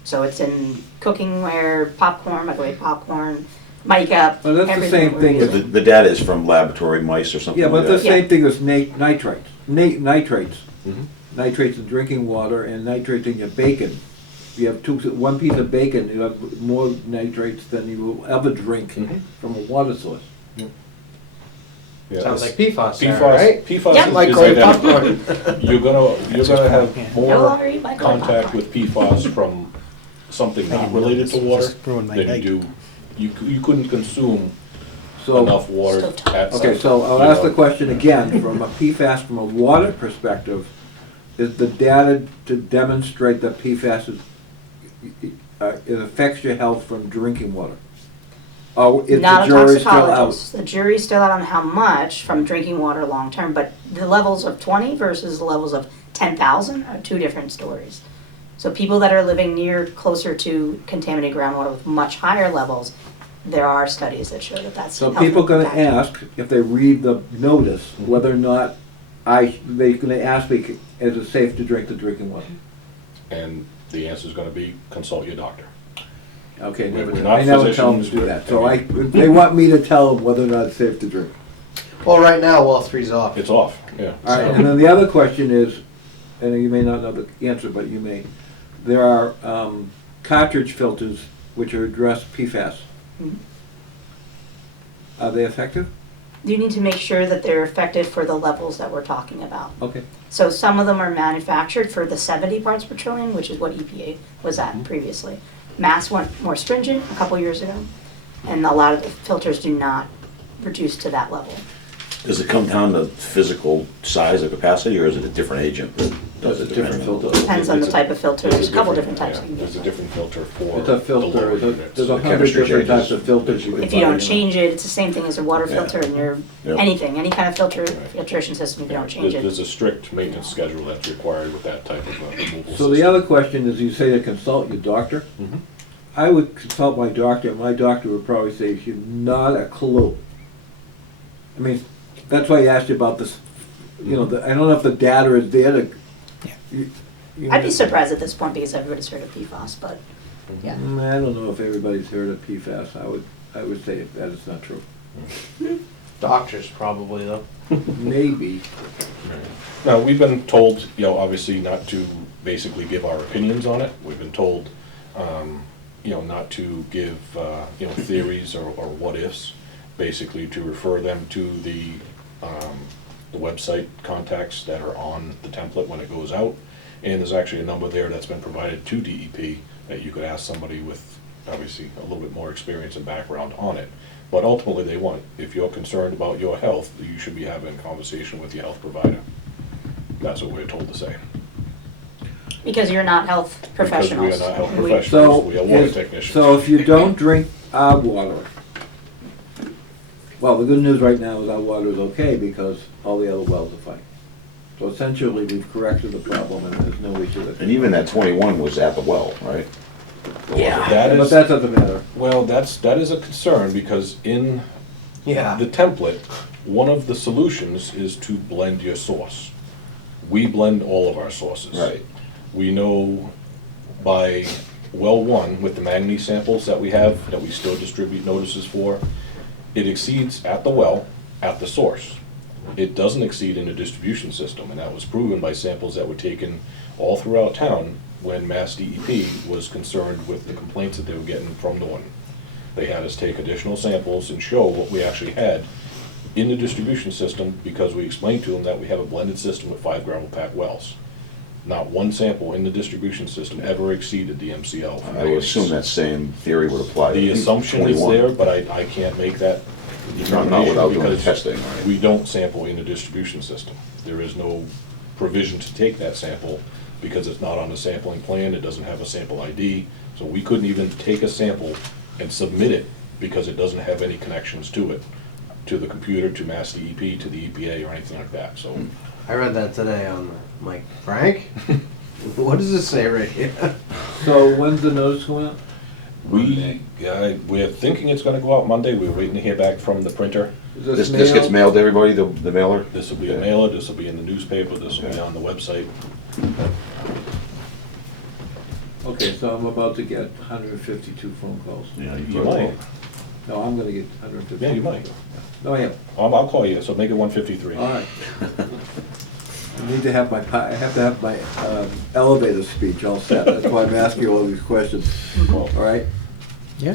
So it's in cooking ware, popcorn, microwave popcorn, mica. Well, that's the everything same we're thing as- using. The data is from laboratory mice or something Yeah, like but the that? same thing as nitrates. Nitrates. Mhm. Nitrates in drinking water and nitrates in your bacon. You have one piece of bacon, you have more nitrates than you will ever drink Mhm. from a water source. Yeah, Sounds this- like PFAS, there, PFAS, right? PFAS Yep. is Microwave identical. popcorn. You're gonna have No more longer eat microwave contact popcorn. with PFAS from something I not didn't know related this. to water Just ruined my than you night. do. You couldn't consume So, enough water Stovetop. at. okay, so I'll ask the question again, from a PFAS, from a water perspective, is the data to demonstrate that PFAS it affects your health from drinking water? Or is the Not a jury still out? toxicologist. The jury's still out on how much from drinking water long-term, but the levels of 20 versus the levels of 10,000 are two different stories. So people that are living near, closer to contaminated groundwater with much higher levels, there are studies that show that that's. So health people gonna impact. ask, if they read the notice, whether or not they're gonna ask me, is it safe to drink the drinking water? And the answer's gonna be, consult your doctor. Okay, We're never, not I never tell them to physicians, do we're- that, so they want me to tell them whether or not it's safe to drink. Well, right now, well three's off. It's off, yeah. All right, So- and then the other question is, and you may not know the answer, but you may, there are cartridge filters which address PFAS. Mhm. Are they effective? You need to make sure that they're effective for the levels that we're talking about. Okay. So some of them are manufactured for the 70 parts per trillion, which is what EPA was at previously. Mass went more stringent a couple years ago, and a lot of the filters do not reduce to that level. Does it come down to physical size or capacity, or is it a different agent that does That's it? a different depending on- filter. Depends on the It's a- type of filter, it's there's a couple different types yeah, you can There's a get. different filter for It's a the filter, lower there's units. a hundred chemistry different types changes. of filters you can buy. If you don't now. change it, it's the same thing as a water Yeah. filter in your, Yep. anything, any kind of filtration system, if you don't change There's it. a strict maintenance schedule that's required with that type of removal So the system. other question is, you say to consult your doctor. Mhm. I would consult my doctor, my doctor would probably say, you've not a clue. I mean, that's why I asked you about this, you know, I don't know if the data is there to. you I'd be know. surprised at this point because everybody's heard of PFAS, but, yeah. I don't know if everybody's heard of PFAS, I would say that is not true. Doctors probably, though. Maybe, Now, we've been told, you know, obviously not to basically give our opinions on it. We've been told, you know, not to give, you know, theories or what-ifs, basically to refer them to the website contacts that are on the template when it goes out. And there's actually a number there that's been provided to DEP that you could ask somebody with, obviously, a little bit more experience and background on it. But ultimately, they want, if you're concerned about your health, you should be having a conversation with your health provider. That's what we're told to say. Because you're not health professionals. Because we are not health And we- professionals, so, we are water is- technicians. so if you don't drink our water, well, the good news right now is our water is okay because all the other wells are fine. So essentially, we've corrected the problem and there's no issue with it. And even that 21 was at the well, right? That But is, that doesn't matter. well, that is a concern, because in Yeah. the template, one of the solutions is to blend your source. We blend all of our sources. Right. We know by well one, with the manganese samples that we have, that we still distribute notices for, it exceeds at the well, at the source. It doesn't exceed in the distribution system, and that was proven by samples that were taken all throughout town when Mass DEP was concerned with the complaints that they were getting from Norton. They had us take additional samples and show what we actually had in the distribution system, because we explained to them that we have a blended system with 5 gravel pack wells. Not one sample in the distribution system ever exceeded the MCL. for I would assume that same theory would apply to The assumption is 21. there, but I can't make that Not without doing the because testing, right? we don't sample in the distribution system. There is no provision to take that sample because it's not on the sampling plan, it doesn't have a sample ID. So we couldn't even take a sample and submit it because it doesn't have any connections to it, to the computer, to Mass DEP, to the EPA or anything like that, so. I read that today on I'm like, Frank? What does this say right here? So when's the notice going out? We're thinking it's gonna go out Monday, we're waiting to hear back from the printer. Is This gets mailed to everybody, the mailer? This will be a Okay. mailer, this will be in the newspaper, this will be Okay. on the website. Okay, so I'm about to get 152 phone calls. Yeah, You might, No, I'm gonna get 150. yeah, you might. No, I am. I'll call you, so make it 153. All right. I need to have I have to have my elevator speech all set. That's why I'm asking you all these questions. Well, All right? Yeah.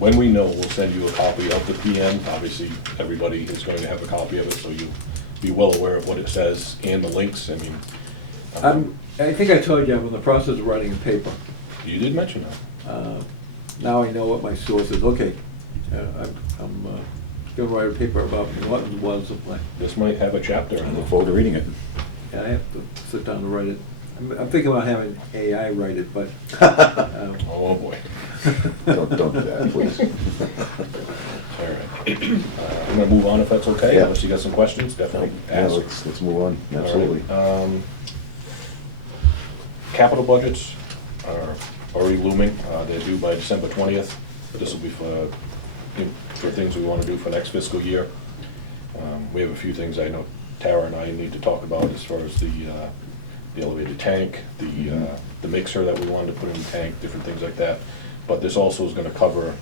when we know, we'll send you a copy of the PM. Obviously, everybody is going to have a copy of it, so you'll be well aware of what it says and the links. I mean, I think I told you I'm in the process of writing a paper. you did mention that. Now I know what my source is. Okay, I'm gonna write a paper about what was the plan. This might have a chapter I in look it. forward to reading it. Yeah, I have to sit down and write it. I'm thinking about having AI write it, but Oh, boy. Don't do that, please. All right. I'm gonna move on if that's okay, Yeah. unless you got some questions, definitely Yeah, ask. let's move on, All right. absolutely. Capital budgets are already looming. They're due by December 20th. This will be for things we want to do for next fiscal year. We have a few things I know Tara and I need to talk about as far as the elevated tank, the mixer that we wanted to put in the tank, different things like that. But this also is going to cover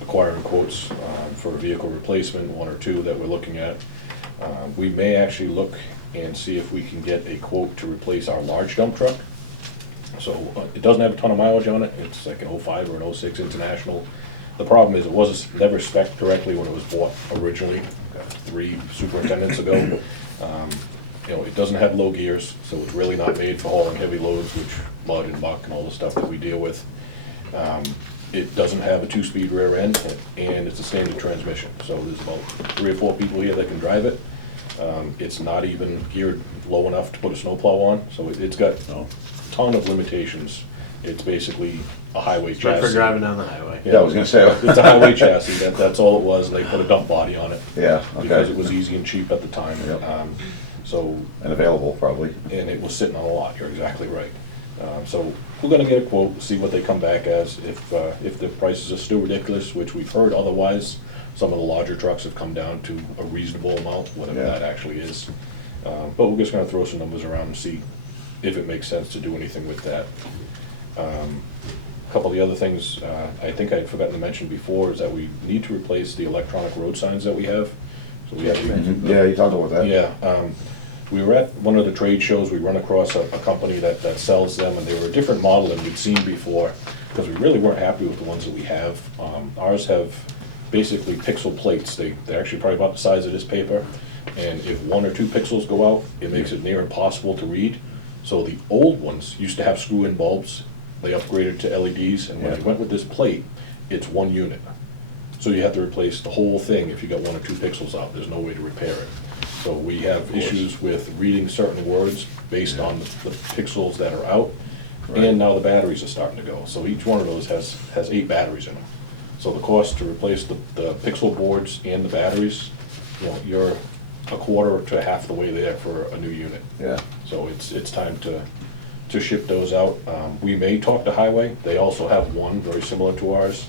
acquiring quotes for a vehicle replacement, one or two that we're looking at. We may actually look and see if we can get a quote to replace our large dump truck. So it doesn't have a ton of mileage on it. It's like an 05 or an 06 International. The problem is it was never spec'd correctly when it was bought originally, 3 superintendents ago. You know, it doesn't have low gears, so it's really not made for hauling heavy loads, which mud and muck and all the stuff that we deal with. It doesn't have a 2-speed rear end, and it's a standard transmission. So there's about 3 or 4 people here that can drive it. It's not even geared low enough to put a snowplow on, so it's got a ton of limitations. It's basically a highway It's right chassis. for driving down the highway. Yeah, I was gonna say. It's a highway chassis, that's all it was. They put a dump body on it. Yeah, Because okay. it was easy and cheap at the time. Yep. So, And available, probably. and it was sitting on a lot, you're exactly right. So we're gonna get a quote, see what they come back as. If the prices are still ridiculous, which we've heard otherwise, some of the larger trucks have come down to a reasonable amount, whatever Yeah. that actually is. But we're just gonna throw some numbers around and see if it makes sense to do anything with that. A couple of the other things, I think I'd forgotten to mention before, is that we need to replace the electronic road signs that we have. So we actually Yeah, you talked about that. yeah, we were at one of the trade shows, we run across a company that sells them, and they were a different model than we'd seen before, because we really weren't happy with the ones that we have. Ours have basically pixel plates, they're actually probably about the size of this paper, and if 1 or 2 pixels go out, it makes it near impossible to read. So the old ones used to have screw-in bulbs, they upgraded to LEDs, and when they went with this plate, it's 1 unit. So you have to replace the whole thing if you got 1 or 2 pixels out, there's no way to repair it. So we have issues with reading certain words based on the pixels that are out, and now the batteries are starting to go. So each one of those has 8 batteries in them. So the cost to replace the pixel boards and the batteries, you know, you're a quarter to half the way there for a new unit. Yeah. So it's time to ship those out. We may talk to Highway, they also have one very similar to ours,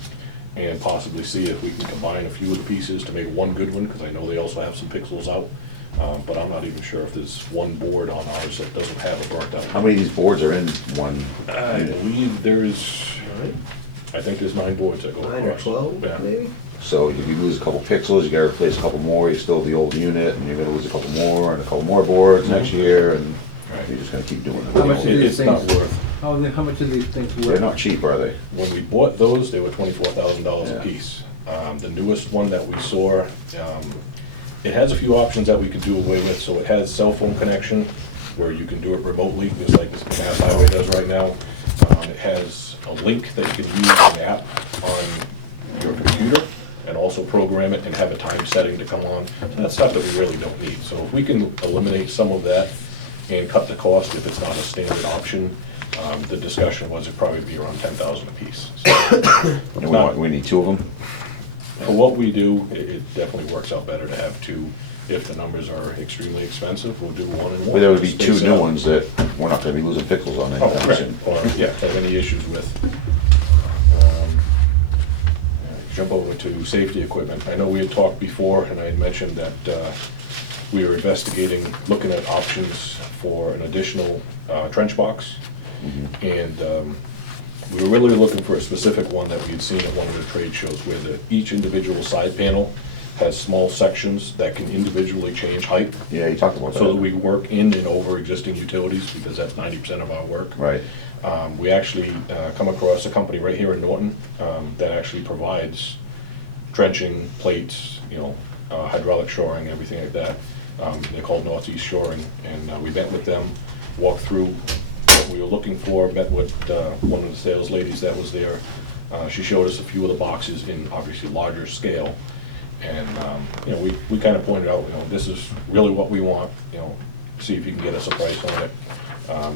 and possibly see if we can combine a few of the pieces to make one good one, because I know they also have some pixels out. But I'm not even sure if there's one board on ours that doesn't have a burnt out. How many of these boards are in one? I believe there's, I think there's 9 boards that go across. 9 or 12, Yeah. maybe? So if you lose a couple pixels, you gotta replace a couple more, you still have the old unit, and you're gonna lose a couple more, and a couple more boards next year, and Right. you're just gonna keep doing How much it. is It's not worth. how much are these things worth? They're not cheap, are they? When we bought those, they were $24,000 Yeah. a piece. The newest one that we saw, it has a few options that we could do away with. So it has cell phone connection, where you can do it remotely, just like this Mass Highway does right now. It has a link that you can use an app on your computer, and also program it and have a time setting to come on. That's stuff that we really don't need. So if we can eliminate some of that and cut the cost, if it's not a standard option, the discussion was it'd probably be around 10,000 a piece. So And we need 2 of them? for what we do, it definitely works out better to have 2. If the numbers are extremely expensive, we'll do 1 and 1. Well, there would be Space 2 it new out. ones that we're not gonna be losing pixels on Oh, anytime right, soon. or, yeah, if they have any issues with. Jump over to safety equipment. I know we had talked before, and I had mentioned that we were investigating, looking at options for an additional trench box. And we were really looking for a specific one that we had seen at one of the trade shows, where each individual side panel has small sections that can individually change height, Yeah, you talked about that. so that we work in and over existing utilities, because that's 90% of our work. Right. We actually come across a company right here in Norton that actually provides trenching, plates, hydraulic shoring, everything like that. They're called Northeast Shoring, and we met with them, walked through what we were looking for, met with one of the sales ladies that was there. She showed us a few of the boxes in obviously larger scale, and we kind of pointed out, this is really what we want, see if you can get us a price on it.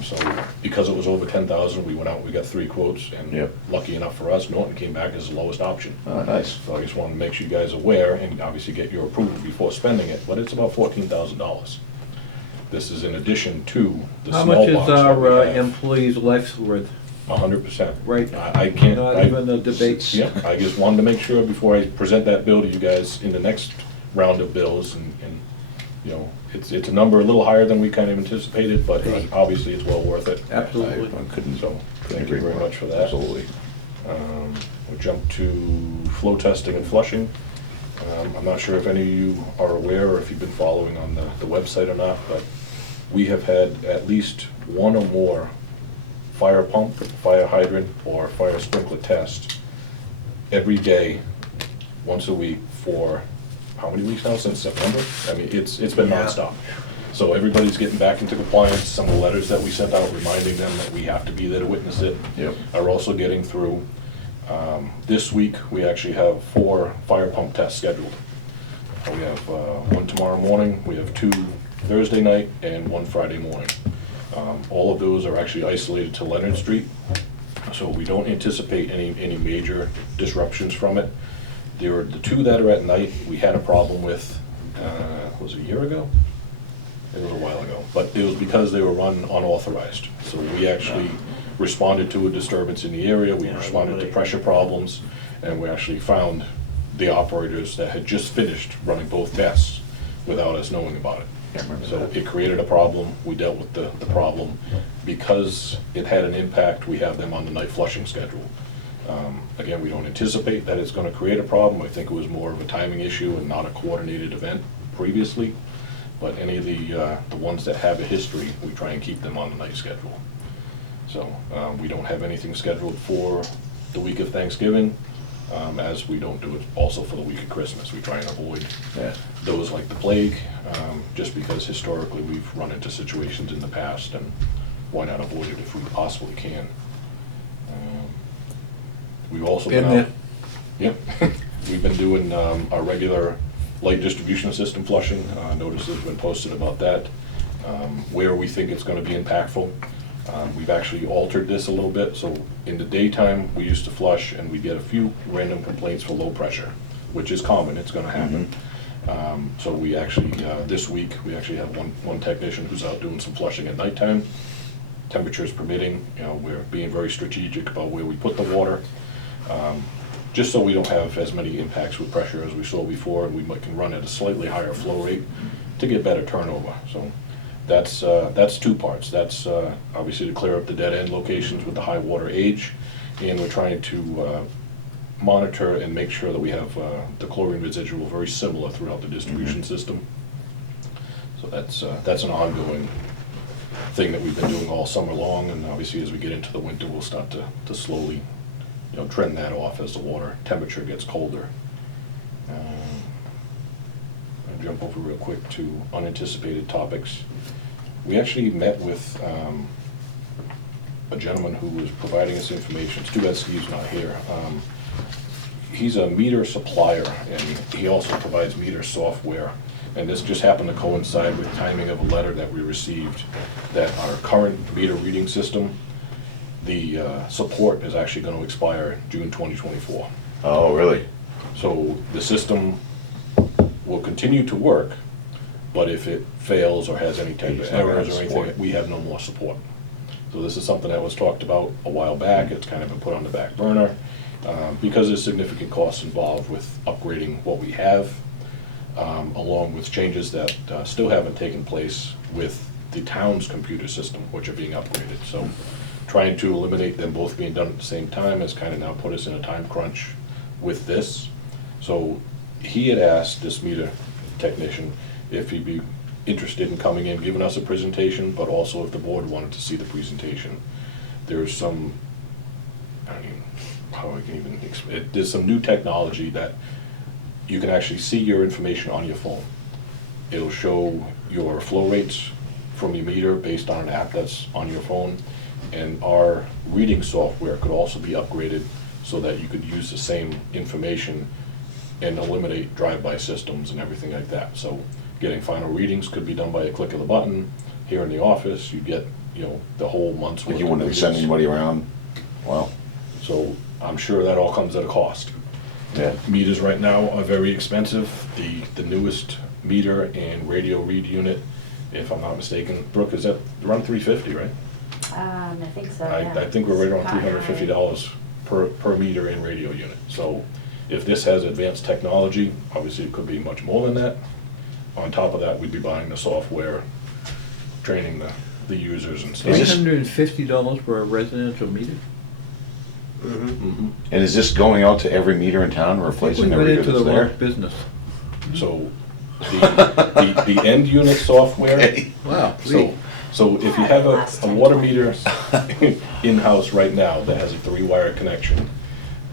So because it was over 10,000, we went out, we got 3 quotes, and Yep. lucky enough for us, Norton came back as the lowest option. Oh, nice. So I just wanted to make sure you guys are aware, and obviously get your approval before spending it, but it's about $14,000. This is in addition to the How small much is box that our we have. employees' life's worth? 100%. Right. I can't. Not I- even a debate. Yeah, I just wanted to make sure before I present that bill to you guys in the next round of bills, and it's a number a little higher than we kind of anticipated, but obviously it's well worth it. Absolutely. I couldn't, So, thank you very much for that. Absolutely. We'll jump to flow testing and flushing. I'm not sure if any of you are aware or if you've been following on the website or not, but we have had at least one or more fire pump, fire hydrant, or fire sprinkler test every day, once a week for how many weeks now, since September? I mean, it's been Yeah. nonstop. So everybody's getting back into compliance. Some of the letters that we sent out reminding them that we have to be there to witness it Yep. are also getting through. This week, we actually have 4 fire pump tests scheduled. We have 1 tomorrow morning, we have 2 Thursday night, and 1 Friday morning. All of those are actually isolated to Leonard Street, so we don't anticipate any major disruptions from it. There are the 2 that are at night, we had a problem with, was it a year ago? It was a while ago, but it was because they were run unauthorized. So we actually responded to a disturbance in the area, we responded to pressure problems, and we actually found the operators that had just finished running both tests without us knowing about it. Yeah, I remember So that. it created a problem, we dealt with the problem. Because it had an impact, we have them on the night flushing schedule. Again, we don't anticipate that it's gonna create a problem, I think it was more of a timing issue and not a coordinated event previously. But any of the ones that have a history, we try and keep them on the night schedule. So, we don't have anything scheduled for the week of Thanksgiving, as we don't do it also for the week of Christmas. We try and avoid Yeah. those like the plague, just because historically we've run into situations in the past, and why not avoid it if we possibly can. We've also been Been out. Yep, we've been doing our regular light distribution system flushing. Notices have been posted about that, where we think it's gonna be impactful. We've actually altered this a little bit, so in the daytime, we used to flush and we get a few random complaints for low pressure, which is common, it's gonna happen. So we actually, this week, we actually have one technician who's out doing some flushing at nighttime. Temperatures permitting, we're being very strategic about where we put the water, just so we don't have as many impacts with pressure as we saw before, and we can run at a slightly higher flow rate to get better turnover. So that's 2 parts. That's obviously to clear up the dead end locations with the high water age, and we're trying to monitor and make sure that we have the chlorine residual very similar throughout the distribution system. So that's an ongoing thing that we've been doing all summer long, and obviously as we get into the winter, we'll start to slowly, trend that off as the water temperature gets colder. I'll jump over real quick to unanticipated topics. We actually met with a gentleman who was providing us information. It's too bad Steve's not here. He's a meter supplier, and he also provides meter software. And this just happened to coincide with timing of a letter that we received that our current meter reading system, the support is actually going to expire June 2024. Oh, really? So the system will continue to work, but if it fails or has any type of It's not gonna errors have or support. anything, we have no more support. So this is something that was talked about a while back. It's kind of been put on the back burner because there's significant costs involved with upgrading what we have, along with changes that still haven't taken place with the town's computer system, which are being upgraded. So trying to eliminate them both being done at the same time has kind of now put us in a time crunch with this. So he had asked this meter technician if he'd be interested in coming in, giving us a presentation, but also if the board wanted to see the presentation. there's some, I mean, how I can even, there's some new technology that you can actually see your information on your phone. It'll show your flow rates from your meter based on an app that's on your phone. And our reading software could also be upgraded so that you could use the same information and eliminate drive-by systems and everything like that. So getting final readings could be done by a click of the button. Here in the office, you get, the whole month's worth Like you of wouldn't have sent readings. anybody around? Wow. So I'm sure that all comes at a cost. Yeah. Meters right now are very expensive. The newest meter and radio read unit, if I'm not mistaken, Brooke, is that around $350, right? I think so, I yeah. think we're right around High. $350 per meter and radio unit. So if this has advanced technology, obviously it could be much more than that. On top of that, we'd be buying the software, training the users and stuff. Is this- $850 for a residential meter? Mhm. And is this going out to every meter in town, replacing We every went meter into the that's wrong there? business. So the end unit software, Okay. Wow. so if you have a water meter in-house right now that has a 3-wire connection,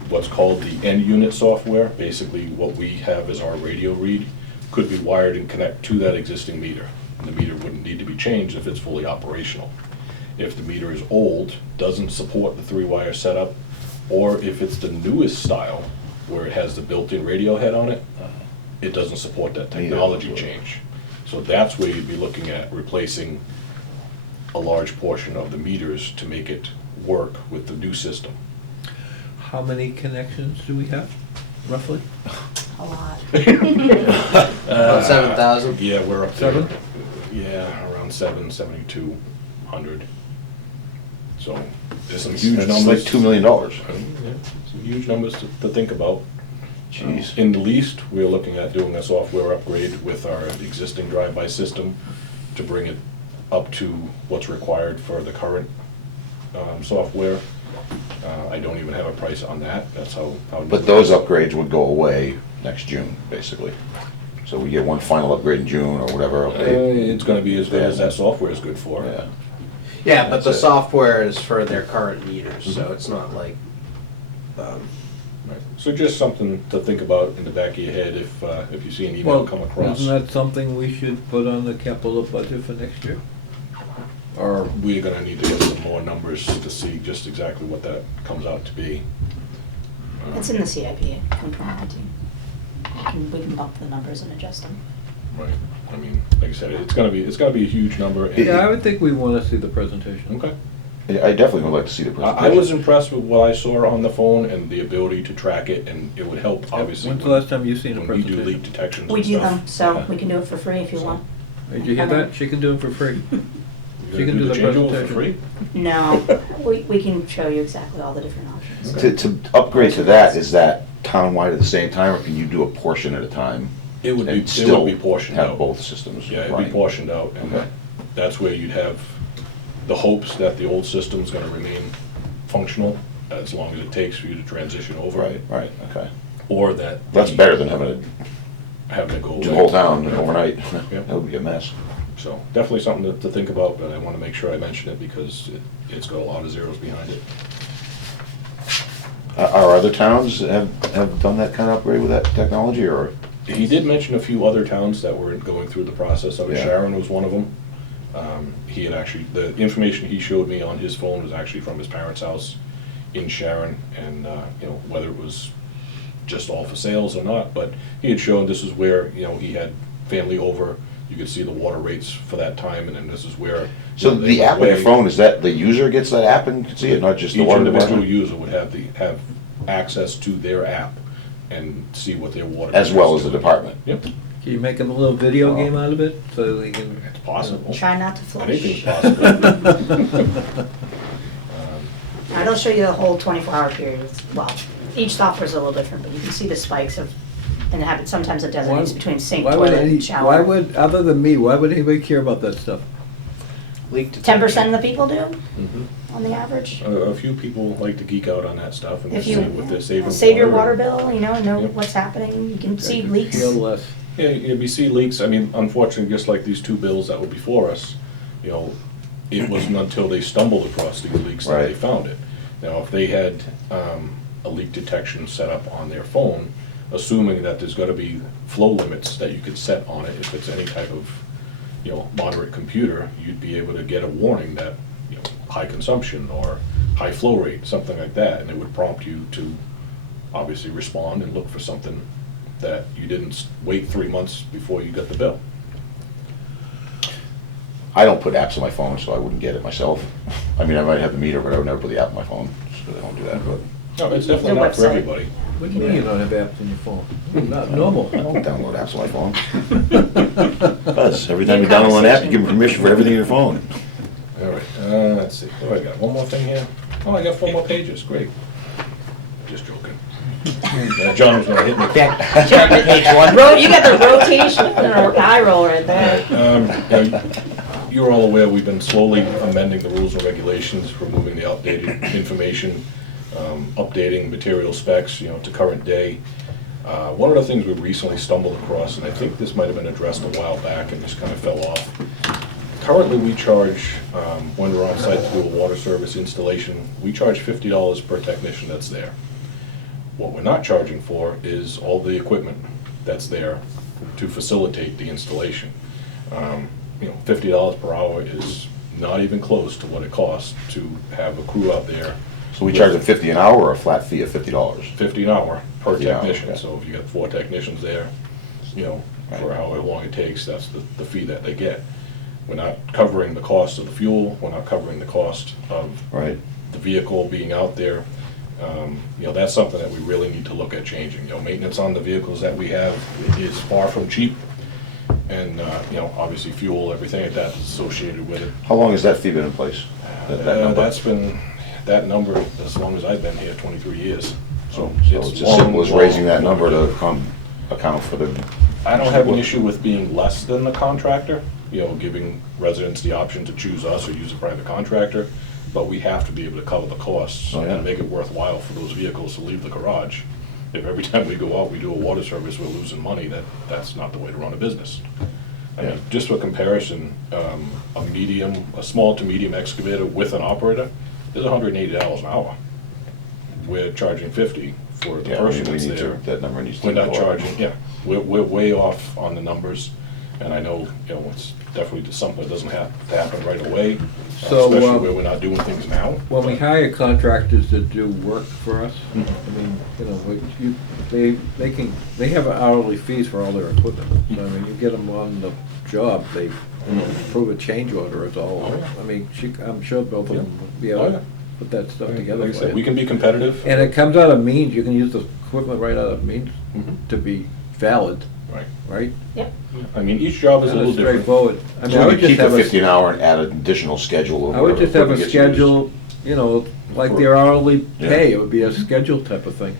what's called the end unit software, basically what we have as our radio read, could be wired and connect to that existing meter. And the meter wouldn't need to be changed if it's fully operational. If the meter is old, doesn't support the 3-wire setup, or if it's the newest style, where it has the built-in radio head on it, it doesn't support that technology change. So that's where you'd be looking at replacing a large portion of the meters to make it work with the new system. How many connections do we have, roughly? A lot. About 7,000. Yeah, we're up there. 7? Yeah, around 7,200. So there's some huge That's numbers. like $2 million. Yeah, some huge numbers to think about. Jeez. In the least, we're looking at doing a software upgrade with our existing drive-by system to bring it up to what's required for the current software. I don't even have a price on that, that's how. But those upgrades would go away next June, basically. So we get one final upgrade in June or whatever. Okay. It's gonna be as good as that software is good for. Yeah. Yeah, but the That's it. software is for their current meters, so Mhm. it's not like, Right. So just something to think about in the back of your head if you see an email Well, come across. isn't that something we should put on the capital budget for next year? Or we're gonna need to get some more numbers to see just exactly what that comes out to be. It's in the CIP from 2019. We can bump the numbers and adjust them. Right, I mean, like I said, it's gonna be a huge number. and- Yeah, I would think we want to see the presentation. Okay. I definitely would like to see the I presentation. was impressed with what I saw on the phone and the ability to track it, and it would help, obviously. When's the last time you've seen a When we do leak presentation? detections We and do stuff. them, so Yeah. we can do it for free if you want. Did you hear that? She can do them for free. You're She gonna can do the changeover presentation. for free? No, we can show you exactly all the different options. To upgrade to that, is that townwide at the same time, or can you do a portion at a time? It would be, And it still would be portioned have out. both systems Yeah, it'd be running? portioned out, and Okay. that's where you'd have the hopes that the old system's gonna remain functional as long as it takes for you to transition over. Right, okay. Or that. That's better than having to Having to go away. do the whole town overnight. Yeah. That would be a mess. So definitely something to think about, but I wanna make sure I mention it because it's got a lot of zeros behind it. Are other towns have done that kind of upgrade with that technology, or? He did mention a few other towns that were going through the process of it. Yeah. Sharon was one of them. He had actually, the information he showed me on his phone was actually from his parents' house in Sharon, and, whether it was just all for sales or not, but he had shown this is where, he had family over, you could see the water rates for that time, and then this is where. So they the went app on your away. phone, is that the user gets that app and can see it, not just the Each water individual department? user would have access to their app and see what their water. As bill well is as the doing. department? Yep, Can you make a little video game out of it so they can? it's possible. Try not to flush. Anything's possible. It'll show you the whole 24-hour period. Well, each software's a little different, but you can see the spikes of, and sometimes it designates between sink, Why would toilet, any- and shower. Why would, other than me, why would anybody care about that stuff? leak detection. 10% of the people do, Mhm. on the average. A few people like to geek out on that stuff and If see you what they're saving. save your water. water bill, know Yep. what's happening, you can see I could leaks. Feel less. Yeah, if you see leaks, I mean, unfortunately, just like these two bills that were before us, it wasn't until they stumbled across these leaks that they Right. found it. Now, if they had a leak detection set up on their phone, assuming that there's gotta be flow limits that you could set on it, if it's any type of, moderate computer, you'd be able to get a warning that, high consumption or high flow rate, something like that, and it would prompt you to obviously respond and look for something that you didn't wait 3 months before you got the bill. I don't put apps on my phone, so I wouldn't get it myself. I mean, I might have the meter, but I would never put the app on my phone, so I don't do that, but No, it's definitely The not for website. everybody. What do you mean you don't have apps on your phone? Not normal. I don't download apps on my phone. Buzz, every time you download an app, you give them permission for everything in your phone. All right, let's see, what do I got, one more thing here? Oh, I got 4 more pages, great. Just joking. John was gonna hit me. You got the rotation or eye roll right there. You're all aware, we've been slowly amending the rules and regulations, removing the outdated information, updating material specs, to current day. One of the things we recently stumbled across, and I think this might have been addressed a while back and just kind of fell off. Currently, we charge, when we're on site to do a water service installation, we charge $50 per technician that's there. What we're not charging for is all the equipment that's there to facilitate the installation. $50 per hour is not even close to what it costs to have a crew out there. So we charge them 50 an hour or a flat fee of $50? 50 an hour per 50 an hour, technician, okay. so if you got 4 technicians there, for however long it takes, that's the fee that they get. We're not covering the cost of the fuel, we're not covering the cost of Right. the vehicle being out there. That's something that we really need to look at changing. Maintenance on the vehicles that we have is far from cheap. And, obviously fuel, everything like that is associated with it. How long has that fee been in place? That number? That's been, that number, as long as I've been here, 23 years. So it's as simple as raising that number to account for the... I don't have an issue with being less than the contractor, giving residents the option to choose us or use a private contractor, but we have to be able to cover the costs Oh, yeah. and make it worthwhile for those vehicles to leave the garage. If every time we go out, we do a water service, we're losing money, that's not the way to run a business. I mean, just for comparison, a small to medium excavator with an operator is $180 an hour. We're charging 50 for the Yeah, person we that's need to, there. that number needs to We're go not up. charging, yeah, we're way off on the numbers, and I know, it's definitely something that doesn't have to happen right away, So, especially where we're not doing things now. When we but- hire contractors that do work for us, Mhm. I mean, they have hourly fees for all their equipment. So, I mean, you get them on the job, they approve a change order is all. Oh, yeah. I mean, I'm sure both of them would be Oh, able yeah. to put that stuff together Like I for said, we you. can be competitive. And it comes out of means, you can use the equipment right out of means Mhm. to be valid, Right. right? Yep. I mean, each job is a Kind little of different. straightforward. I mean, So I we would just keep the have 50 an a, hour and add an additional schedule of I would just have a whatever equipment gets used. schedule, like their hourly Yeah. pay, it would be a schedule type of thing.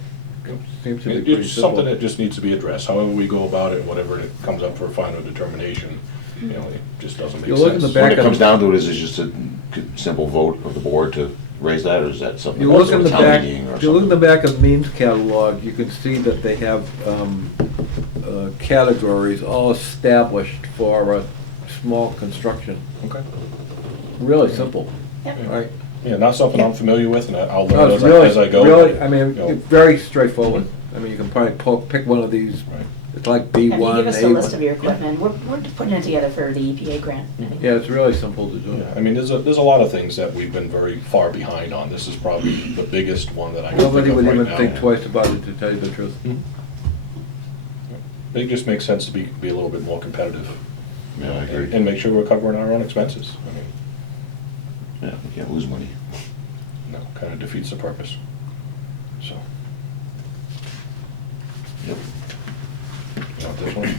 Seems to be pretty It's something simple. that just needs to be addressed, however we go about it, whatever it comes up for final determination, it just doesn't make You look in sense. the back When it of comes the- down to it, is it just a simple vote of the board to raise that, or is that something You that's look in a the town back, meeting or if you look in the something? back of means catalog, you can see that they have categories all established for small construction. Okay. Really simple, Yep. right? Yeah, not something I'm familiar with, and I'll No, learn it's as I go. really, I mean, you know. it's very straightforward. I mean, you can probably pick one of these, Right. it's like And you B1, give us the list of A1. your equipment, we're putting it together for the EPA grant. Yeah, it's really simple to do. Yeah, I mean, there's a lot of things that we've been very far behind on. This is probably the biggest one that I can think Nobody of would right even now. think twice about it, to tell you the truth. It just makes sense to be a little bit more competitive. Yeah, I agree. And make sure we're covering our own expenses. I mean, Yeah, we can't lose money. kind of defeats the purpose. So, Yep. you want this one?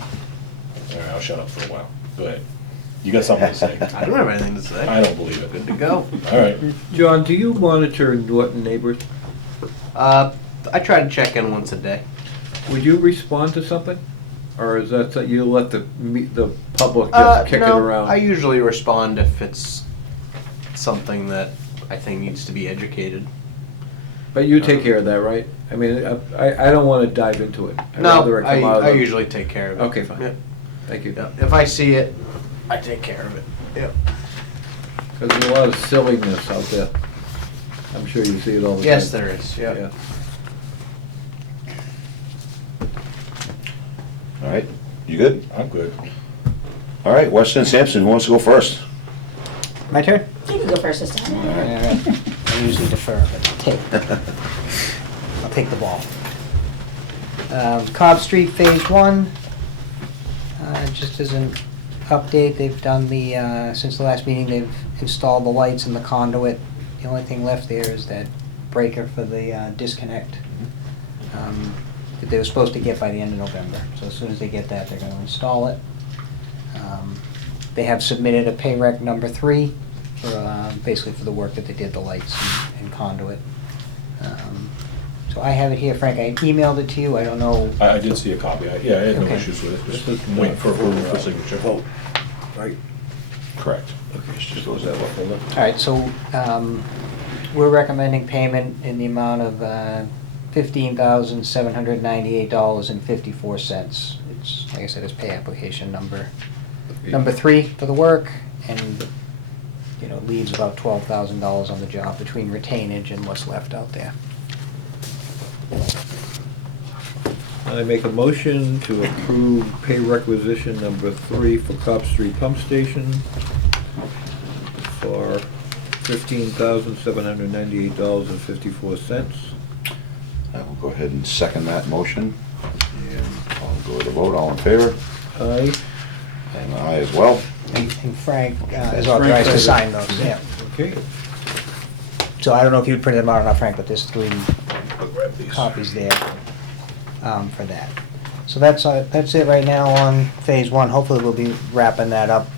All right, I'll shut up for a while. Go ahead. You got something to say? I don't have anything to say. I don't believe it. Good to go. All right. John, do you monitor Norton neighbors? I try to check in once a day. Would you respond to something? Or is that, you let the public just kick it No, around? I usually respond if it's something that I think needs to be educated. But you take care of that, right? I mean, I don't want to dive into it. I'd rather No, it come out of I the- usually take care of it. Okay, fine. Yeah. Thank you. Yeah. If I see it, I take care of it. Because there's a lot of silliness out there. I'm sure you see it all the time. Yes, there is, yeah. Yeah. All right, you good? I'm good. All right, Weston Sampson, who wants to go first? My turn? You can go first this time. All right. I usually defer, but I'll take the ball. Cobb Street Phase 1, just as an update, they've done the, since the last meeting, they've installed the lights and the conduit. The only thing left there is that breaker for the disconnect that they were supposed to get by the end of November. So as soon as they get that, they're gonna install it. They have submitted a pay rec number 3 for, basically for the work that they did, the lights and conduit. So I have it here, Frank, I emailed it to you, I don't know. I did see a copy. Yeah, I had no Okay. issues with it. Just waiting for approval for signature. Vote, right? Correct. Okay, just goes that way. All right, so we're recommending payment in the amount of $15,798.54. It's, like I said, it's pay application number 3 for the work, and, you know, leaves about $12,000 on the job between retainage and what's left out there. I make a motion to approve pay requisition number 3 for Cobb Street Pump Station for $15,798.54. I will go ahead and second that motion, and I'll go to the vote, all in favor? Aye. And I as well. And Frank is Frank authorized to has it. sign those, yeah. Okay. So I don't know if you would print them out or not, Frank, but there's 3 I'll grab these. copies there for that. So that's it right now on Phase 1. Hopefully we'll be wrapping that up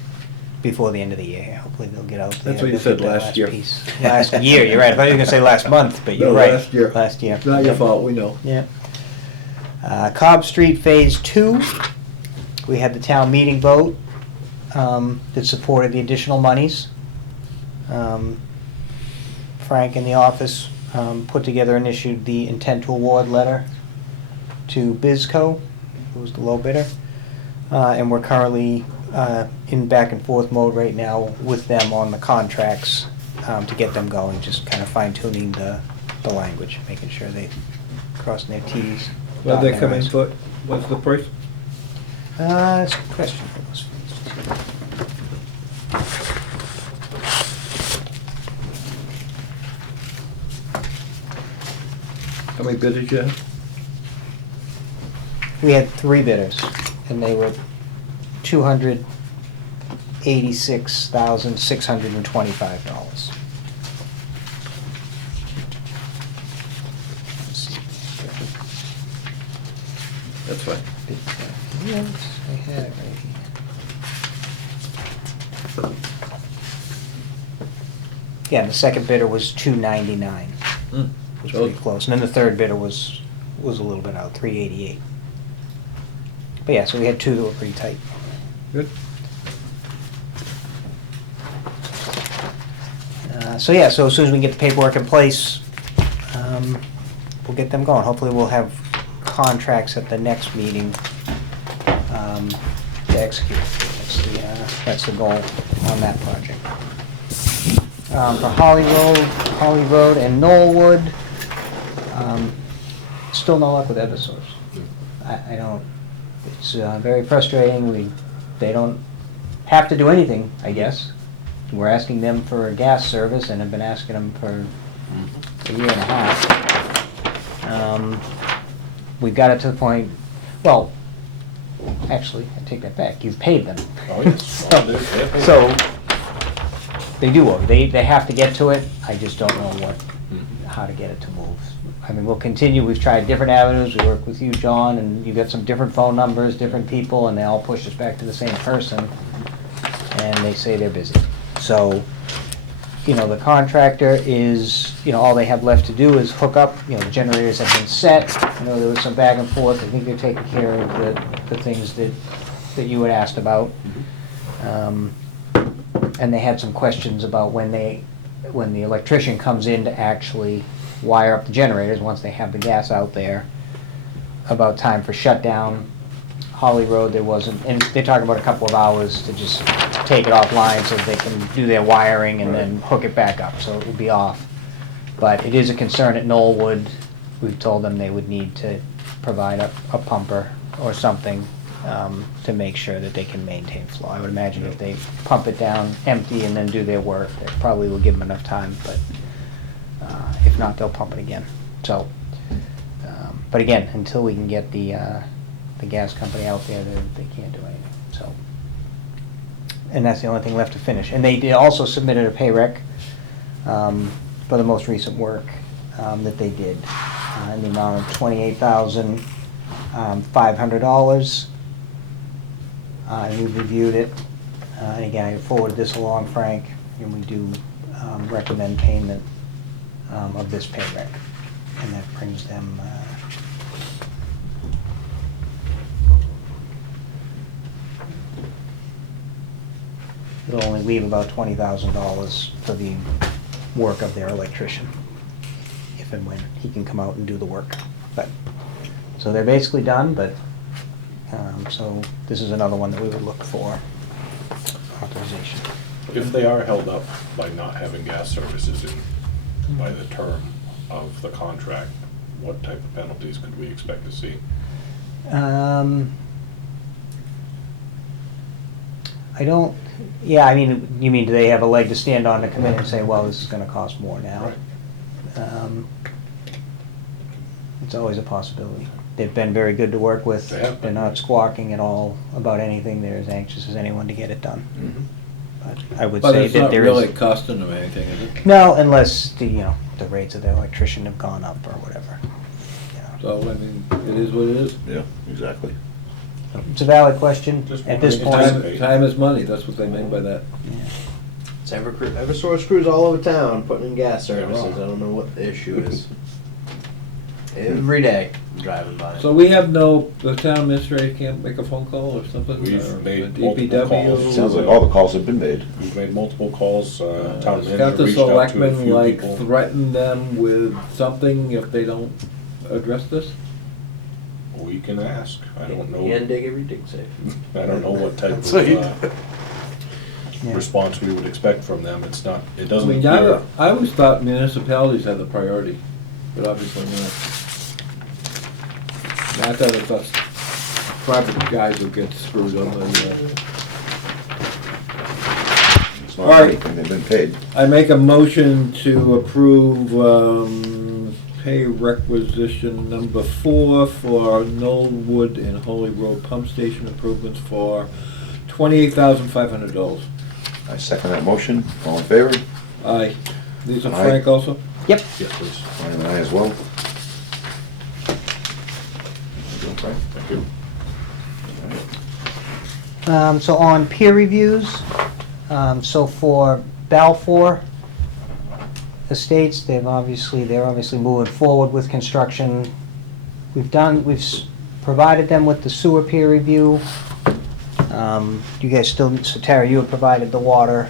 before the end of the year. Hopefully they'll get out there. That's what you they'll said get that last year. piece. Last year, you're right. I thought you were gonna say last month, but you're No, right. last year. Last year. It's not your fault, we know. Yeah. Cobb Street Phase 2, we had the town meeting vote that supported the additional monies. Frank in the office put together and issued the intent to award letter to Bizco, who was the low bidder. And we're currently in back and forth mode right now with them on the contracts to get them going, just kind of fine tuning the language, making sure they crossing their Ts. Well, they dotting come their in Is. for, what's the price? That's a good question for those. How many bidders you have? We had 3 bidders, and they were $286,625. That's fine. Yes, I had it right here. Yeah, the second bidder was $299. Hmm. Was pretty close, and then the third bidder was a little bit out, $388. But yeah, so we had 2 that were pretty tight. Good. So yeah, so as soon as we can get the paperwork in place, we'll get them going. Hopefully we'll have contracts at the next meeting to execute. That's the goal on that project. For Holly Road and Knollwood, still no luck with Eversource. I don't, it's very frustrating. They don't have to do anything, I guess. We're asking them for a gas service and have been asking them for a year and a half. We've got it to the point, well, actually, I take that back, you've paid them. Oh, yes. Oh, they're paid. So, they do owe, they have to get to it, I just don't know how to get it to move. I mean, we'll continue, we've tried different avenues, we work with you, John, and you've got some different phone numbers, different people, and they all push us back to the same person, and they say they're busy. So, you know, the contractor is, you know, all they have left to do is hook up, you know, the generators have been set, you know, there was some back and forth, I think they're taking care of the things that you had asked about. And they had some questions about when the electrician comes in to actually wire up the generators, once they have the gas out there, about time for shutdown, Holly Road, there wasn't, and they're talking about a couple of hours to just take it offline so that they can do their wiring and then hook it back up, so it will be off. But it is a concern at Knollwood. We've told them they would need to provide a pumper or something to make sure that they can maintain flow. I would imagine if they pump it down empty and then do their work, it probably will give them enough time, but if not, they'll pump it again. So, but again, until we can get the gas company out there, they can't do anything, so. And that's the only thing left to finish. And they did also submitted a pay rec for the most recent work that they did in the amount of $28,500. And we reviewed it, and again, I forwarded this along, Frank, and we do recommend payment of this pay rec. And that brings them, it'll only leave about $20,000 for the work of their electrician, if and when he can come out and do the work. But, so they're basically done, but, so this is another one that we would look for authorization. If they are held up by not having gas services in, by the term of the contract, what type of penalties could we expect to see? I don't, yeah, I mean, you mean, do they have a leg to stand on to come in and say, well, this is gonna cost more now? Right. It's always a possibility. They've been very good to work with. They have been. They're not squawking at all about anything. They're as anxious as anyone to get it done. But I would But say it's that not there really is, costing them anything, is it? no, unless the rates of the electrician have gone up or whatever. You know. So, I mean, it is what it is. Yeah, exactly. It's a valid question Just at this wondering. point. Time is money, that's what they mean by that. Yeah. It's Eversource crews all over town putting in gas services. wrong. I don't know what the issue is. Every day I'm driving by. So we have no, the town administrator can't make a phone call or something? We've or made the multiple DPW? calls. Sounds like all the calls have been made. We've made multiple calls, town Got manager the reached out to a selectmen few like people. threaten them with something if they don't address this? We can ask, I don't know, And dig every dig safe. I don't know what type That's what you of Yeah. response we would expect from them, it's not, it I doesn't mean, appear. I always thought municipalities had the priority, but obviously not. I thought it was private guys who get screwed on the, It's All not right. anything, they've been paid. I make a motion to approve, pay requisition number 4 for Knollwood and Holy Road Pump Station improvements for $28,500. I second that motion. All in favor? Aye. These are Aye. Frank also? Yep. Yes, please, Brian and I as well. Right. thank you. So on peer reviews, so for Balfour Estates, they're obviously moving forward with construction. Provided them with the sewer peer review. You guys still, so Tara, you have provided the water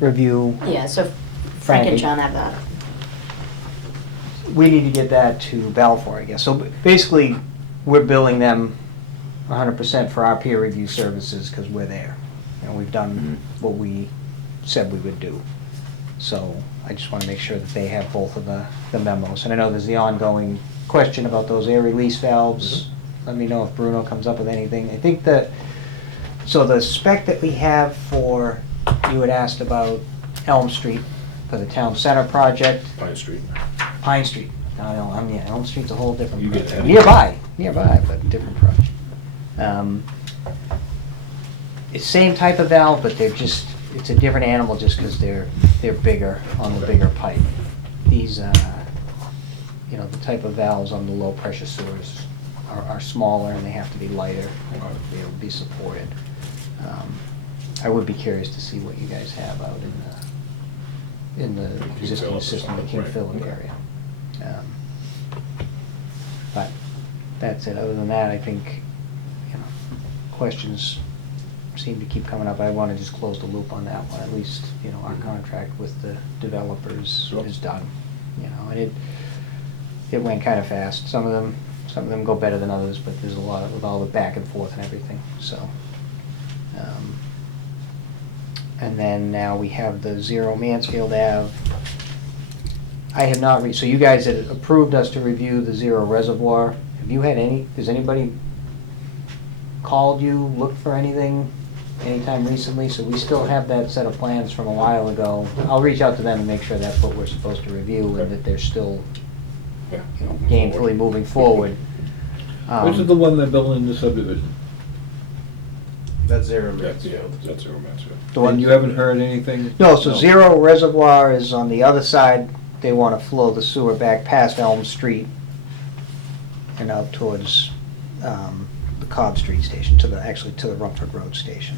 review. Yeah, so Frank Frankie. and John have that. We need to get that to Balfour, I guess. So basically, we're billing them 100% for our peer review services because we're there. And we've done what we said we would do. So I just want to make sure that they have both of the memos. And I know there's the ongoing question about those air release valves. Let me know if Bruno comes up with anything. I think so the spec that we have for, you had asked about Elm Street for the town center project. Pine Street. Pine Street. No, Elm Street's a whole different You get project. that. Nearby, but different project. It's same type of valve, but it's a different animal just because they're bigger on the bigger pipe. These, the type of valves on the low pressure sewers are smaller and they have to be lighter in order to be able to be supported. I would be curious to see what you guys have out in the existing Phillips or system, the something, King right, Philip okay. area. But that's it. Other than that, I think, questions seem to keep coming up. I want to just close the loop on that one. At least, our contract with the developers Sure. is done. And it went kind of fast. Some of them Some of them go better than others, but there's a lot with all the back and forth and everything, so. And then now we have the 0 Mansfield Ave. I have not so you guys had approved us to review the 0 Reservoir. Have you had has anybody called you, looked for anything anytime recently? So we still have that set of plans from a while ago. I'll reach out to them and make sure that's what we're supposed to review and that they're still Yeah. gainfully moving forward. Which is the one they're building in the subdivision? That's Zero That's, yeah, Mansfield. that's Zero Mansfield. The one And you haven't heard anything? No, so 0 Reservoir is on the other side. They want to flow the sewer back past Elm Street and out towards the Cobb Street station, actually to the Rumford Road station.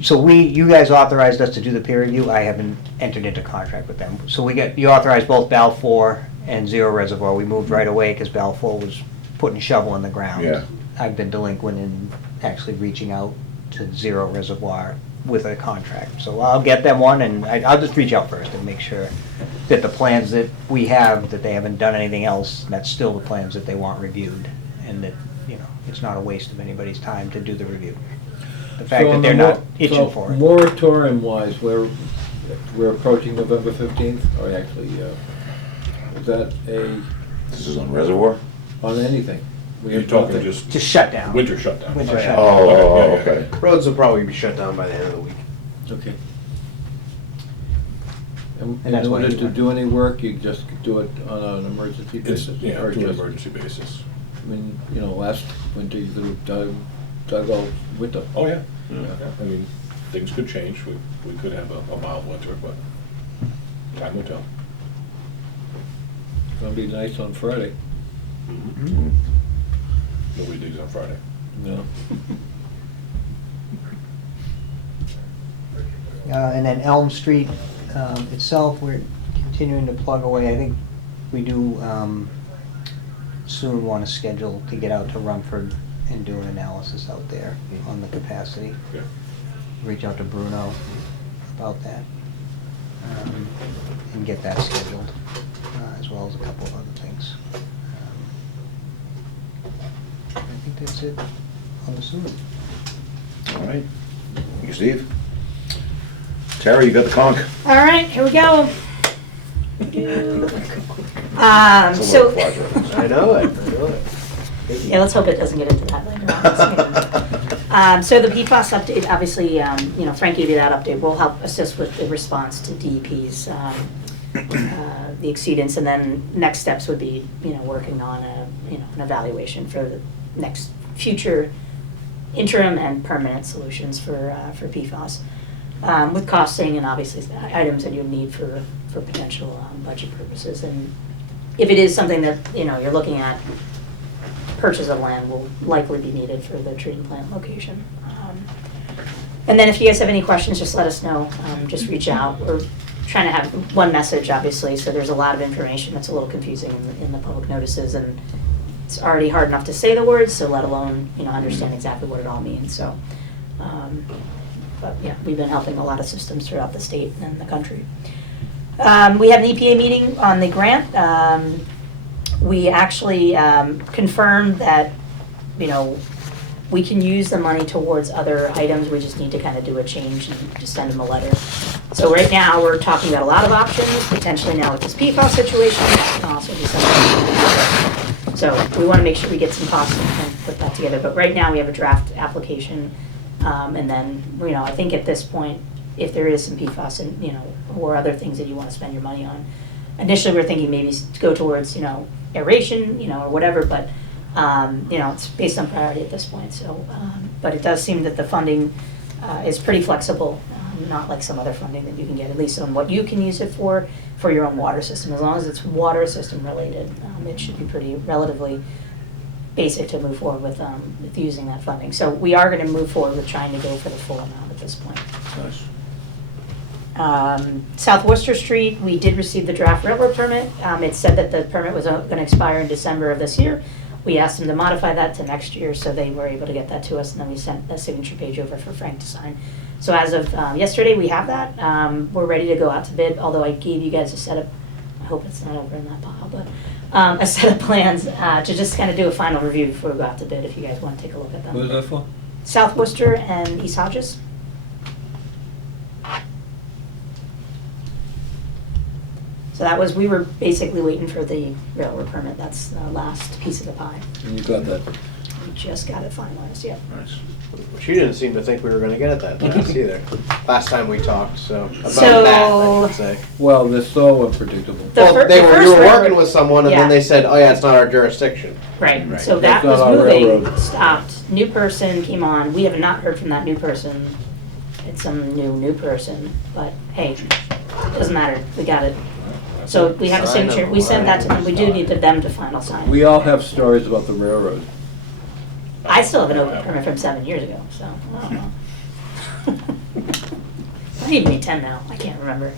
So you guys authorized us to do the peer review. I haven't entered into contract with them. So you authorized both Balfour and 0 Reservoir. We moved right away because Balfour was putting shovel in the ground. Yeah. I've been delinquent in actually reaching out to 0 Reservoir with a contract. So I'll get them one, and I'll just reach out first and make sure that the plans that we have, that they haven't done anything else, that's still the plans that they want reviewed, and that, it's not a waste of anybody's time to do the review. The fact that they're not itching for it. Moratorium-wise, we're approaching November 15th, or actually, is that This is on Reservoir? on anything? We You're have talking nothing. just Just shut down. winter shutdown. Winter Okay. shutdown. Oh, Okay, yeah, okay. Roads will probably be shut down by the end of the week. Okay. And In that's why order you to went- do any work, you just do it on an emergency It's, basis? yeah, or to an just- emergency basis. I mean, last winter you could have dug all winter. Oh, yeah. Yeah. Yeah, I mean, things could change. We could have a mild winter, but time will tell. It's gonna be nice on Friday, Nobody digs on Friday. And then Elm Street itself, we're continuing to plug away. I think we do soon want to schedule to get out to Rumford and do an analysis out there on the capacity. Yeah. Reach out to Bruno about that and get that scheduled, as well as a couple of other things. I think that's it on the sewer. All right. Thank you, Steve. Tara, you got the conch. All right, here we go. It's a So, little quadrant. I know it. yeah, let's hope it doesn't get into that later on. So the PFAS update, obviously, Frank gave you that update. We'll help assist with the response to DEP's, the exceedance, and then next steps would be, working on an evaluation for the next future interim and permanent solutions for PFAS. With costing and obviously the items that you need for potential budget purposes. And if it is something that, you're looking at, purchase of land will likely be needed for the treatment plant location. And then if you guys have any questions, just let us know. Just reach out. We're trying to have one message, obviously, so there's a lot of information that's a little confusing in the public notices, and it's already hard enough to say the words, so let alone, understand exactly what it all means. So, but yeah, we've been helping a lot of systems throughout the state and the country. We had an EPA meeting on the grant. We actually confirmed that, we can use the money towards other items. We just need to kind of do a change and just send them a letter. So right now, we're talking about a lot of options, potentially now with this PFAS situation, that can also be something. So we want to make sure we get some costs and put that together. But right now, we have a draft application. And then, I think at this point, if there is some PFAS and, or other things that you want to spend your money on, initially we're thinking maybe to go towards, aeration, or whatever, but, it's based on priority at this point. So, but it does seem that the funding is pretty flexible, not like some other funding that you can get, at least on what you can use it for your own water system. As long as it's water system related, it should be pretty relatively basic to move forward with using that funding. So we are going to move forward with trying to go for the full amount at this point. South Worcester Street, we did receive the draft railroad permit. It said that the permit was going to expire in December of this year. We asked them to modify that to next year, so they were able to get that to us, and then we sent a signature page over for Frank to sign. So as of yesterday, we have that. We're ready to go out to bid, although I gave you guys a setup. I hope it's not over in that pile, but a set of plans to just kind of do a final review before we go out to bid, if you guys want to take a look at them. What is that for? South Worcester and East Hodges. So that was, we were basically waiting for the railroad permit. That's the last piece of the pie. And you got that? We just got it finalized, yeah. Nice. She didn't seem to think we were gonna get it that fast either, last time we talked, so, about So- that, I should say. Well, they're so unpredictable. The Well, fir- they the were, first you were railroad- working with someone and Yeah. then they said, oh yeah, it's not our jurisdiction. Right, Right. so that That's was not our moving, railroad. stopped, new person came on, we have not heard from that new person. It's some new person, but hey, doesn't matter, we got it. So we have a Sign signature, them, we sent that to them, we do right. need them to final sign. We all have stories about the railroad. I still have an open permit from 7 years ago, so, I don't know. I need to be 10 now, I can't remember.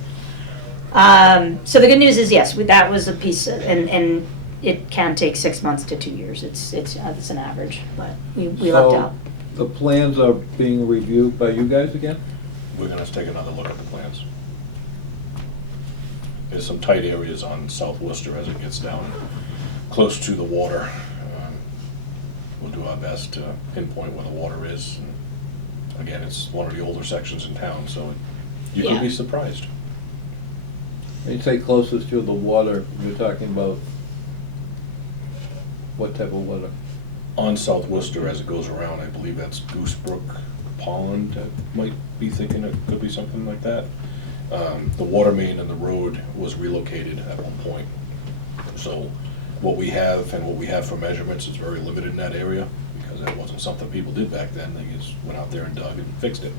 So the good news is, yes, that was a piece, and it can take 6 months to 2 years, it's an average, but we lucked So, out. the plans are being reviewed by you guys again? We're gonna take another look at the plans. There's some tight areas on South Worcester as it gets down close to the water. We'll do our best to pinpoint where the water is. And again, it's one of the older sections in town, so you could Yeah. be surprised. When you say closest to the water, you're talking about what type of water? On South Worcester, as it goes around, I believe that's Goose Brook Pond, I might be thinking it could be something like that. The water main and the road was relocated at one point. So what we have and what we have for measurements is very limited in that area, because that wasn't something people did back then. They just went out there and dug and fixed it.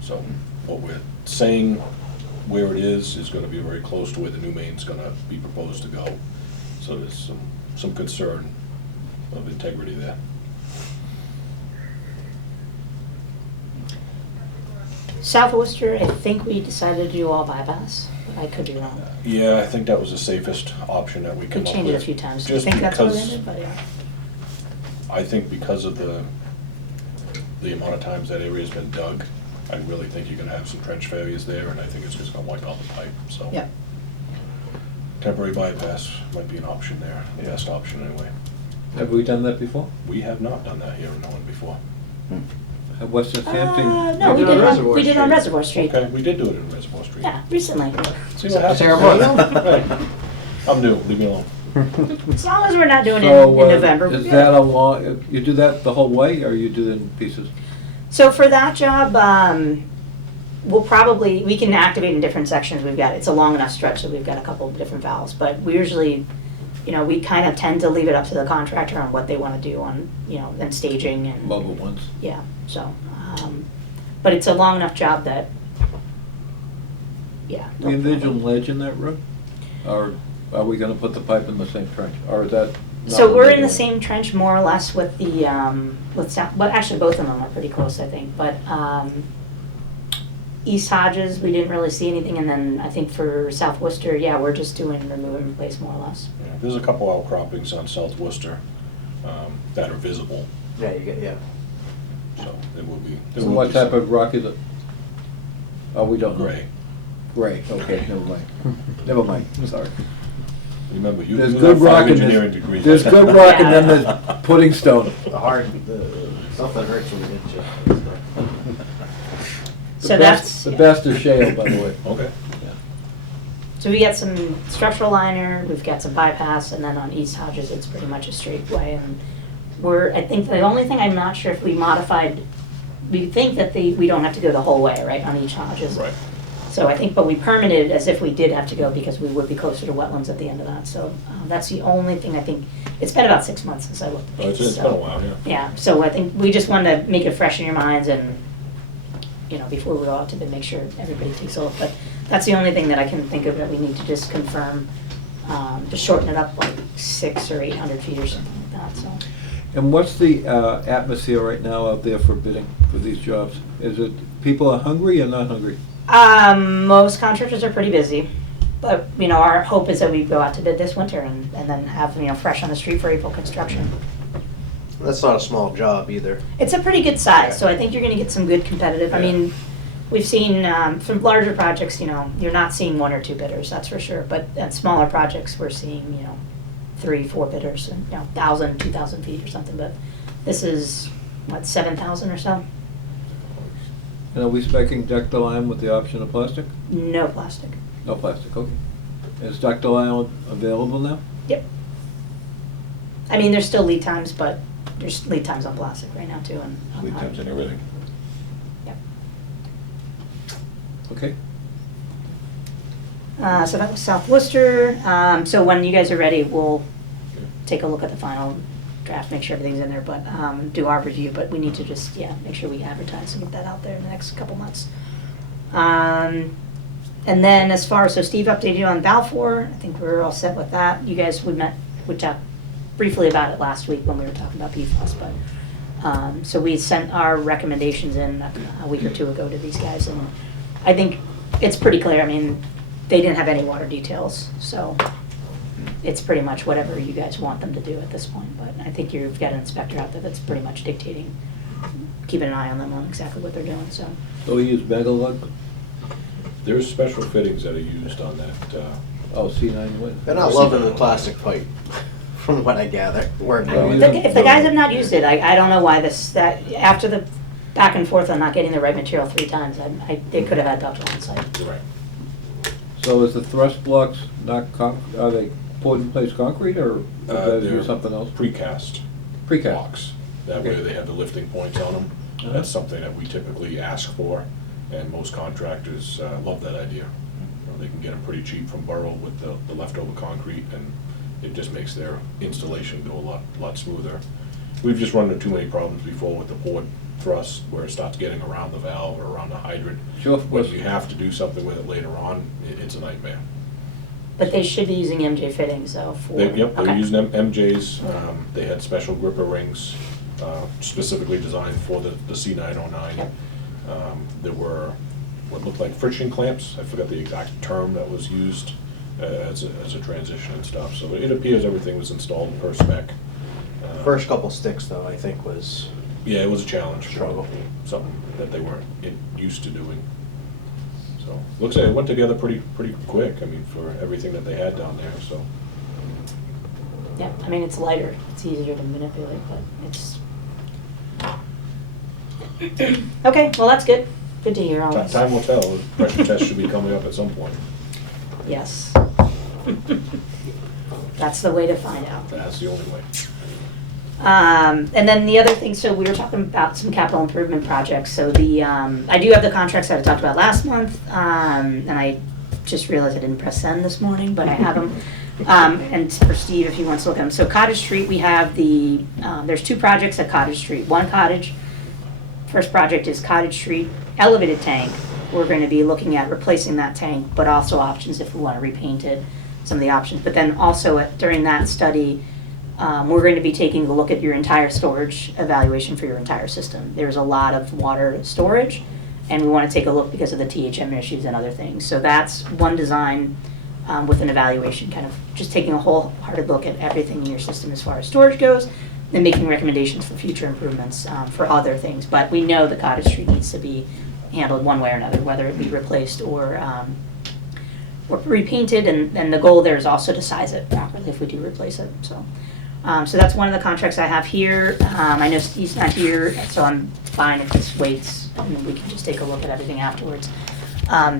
So what we're saying where it is gonna be very close to where the new main's gonna be proposed to go. So there's some concern of integrity there. South Worcester, I think we decided to do all bypass, but I could be wrong. Yeah, I think that was the safest option that we We came up with. changed it a few times, I Just think that's what we because- did, but yeah. I think because of the amount of times that area's been dug, I really think you're gonna have some trench failures there, and I think it's just gonna wipe out the pipe, so. Yeah. Temporary bypass might be an option there, the best option anyway. Have we done that before? We have not done that here in Norton before. At Western Hampton? No, we did on did Reservoir we did on Street. Reservoir Street. Okay, we did do it in Reservoir Street. Yeah, recently. See what happens. Right. I'm new, leave me alone. As long as we're not doing it So, in November. we're is good. that a long, you do that the whole way, or you do it in pieces? So for that job, we can activate in different sections. It's a long enough stretch that we've got a couple of different valves, but we usually, we kind of tend to leave it up to the contractor on what they want to do on, and staging and, Mobile ones? yeah, so, but it's a long enough job that, yeah. Do you envision ledge in that road? Or are we gonna put the pipe in the same trench, or is that? not So we're in the envisioned? same trench more or less with the, with South, well, actually both of them are pretty close, I think, but, East Hodges, we didn't really see anything, and then I think for South Worcester, yeah, we're just doing remove and replace more or less. Yeah, there's a couple outcroppings on South Worcester that are visible, Yeah, you get, yeah. so there will be. So what type of rock is it? Oh, we don't know. Gray. Gray, okay, never mind. Never mind, sorry. Remember, you There's have good rock 5 and engineering there's, degrees. there's good rock and then there's pudding stone. The heart, something hurts when you get you. The So best- that's, The best is shale, by the way. Okay. so we got some structural liner, we've got some bypass, and then on East Hodges, it's pretty much a straight way, and I think the only thing I'm not sure if we modified, we think that we don't have to go the whole way, right, on East Hodges. Right. So I think, but we permitted as if we did have to go because we would be closer to wetlands at the end of that, so that's the only thing I think, it's been about 6 months since I looked at Oh, these, it's been a while, yeah. Yeah, so I think we just wanted to make it fresh in your minds and, before we go out to bid, make sure everybody takes a look. But that's the only thing that I can think of that we need to just confirm, to shorten it up like 600 or 800 feet or something like that, so. And what's the atmosphere right now out there for bidding for these jobs? Is it, people are hungry or not hungry? Most contractors are pretty busy, but, our hope is that we go out to bid this winter and then have, fresh on the street for April construction. That's not a small job either. It's a pretty good size, so I think you're gonna get some good competitive, I Yeah. mean, we've seen, from larger projects, you're not seeing 1 or 2 bidders, that's for sure, but at smaller projects, we're seeing, 3-4 bidders, and, 1,000, 2,000 feet or something, but this is, what, 7,000 or so? And are we specing ductile iron with the option of plastic? No plastic. No plastic, okay. Is ductile iron available now? Yep. I mean, there's still lead times, but there's lead times on plastic right now too, and. on Lead iron. times and everything. Yep. Okay. So that was South Worcester. So when you guys are ready, we'll take a look at the final draft, make sure everything's in there, but do our review. But we need to just, make sure we advertise and get that out there in the next couple months. And then as far as, so Steve updated you on Balfour. I think we're all set with that. You guys, we talked briefly about it last week when we were talking about PFAS, but so we sent our recommendations in a week or two ago to these guys, and I think it's pretty clear. I mean, they didn't have any water details, so it's pretty much whatever you guys want them to do at this point. But I think you've got an inspector out there that's pretty much dictating, keeping an eye on them on exactly what they're doing, so. So we use Megalug? There's special fittings that are used on that, Oh, C9 wood. They're not loving the plastic pipe, from what I gather. If the guys have not used it, I don't know why that after the back and forth on not getting the right material 3 times, they could have had ductile on site. right. So is the thrust blocks not are they poured in place concrete, or do they do They're something else? Precast Precast. blocks. That way Okay. they have the lifting points on them. Uh-huh. That's something that we typically ask for, and most contractors love that idea. You know, they can get them pretty cheap from Burrow with the leftover concrete, and it just makes their installation go a lot smoother. We've just run into too many problems before with the poured thrust, where it starts getting around the valve or around the hydrant. Sure. When you have to do something with it later on, it's a nightmare. But they should be using MJ fittings though for. Yep, they're Okay. using MJs. They had special gripper rings specifically designed for the C909. Yep. There were what looked like friction clamps. I forgot the exact term that was used as a transition and stuff. So it appears everything was installed per spec. First couple sticks, though, I think was Yeah, it was a challenge. Struggle. Something that they weren't used to doing. So, looks like it went together pretty quick, I mean, for everything that they had down there, so. Yeah, I mean, it's lighter, it's easier to manipulate, but it's. Okay, well, that's good. Good to hear all this. Time will tell, the pressure test should be coming up at some point. Yes. That's the way to find out. That's the only way. And then the other thing, so we were talking about some capital improvement projects. So I do have the contracts that I talked about last month, and I just realized I didn't press send this morning, but I have them. And for Steve, if he wants to look at them. So Cottage Street, we have there's 2 projects at Cottage Street. One cottage, first project is Cottage Street elevated tank. We're going to be looking at replacing that tank, but also options if we want to repaint it, some of the options. But then also during that study, we're going to be taking a look at your entire storage evaluation for your entire system. There's a lot of water storage, and we want to take a look because of the THM issues and other things. So that's one design with an evaluation, kind of just taking a wholehearted look at everything in your system as far as storage goes, then making recommendations for future improvements for other things. But we know the Cottage Street needs to be handled one way or another, whether it be replaced or repainted, and the goal there is also to size it properly if we do replace it. So that's one of the contracts I have here. I know Steve's not here, so I'm fine if this waits, and we can just take a look at everything afterwards.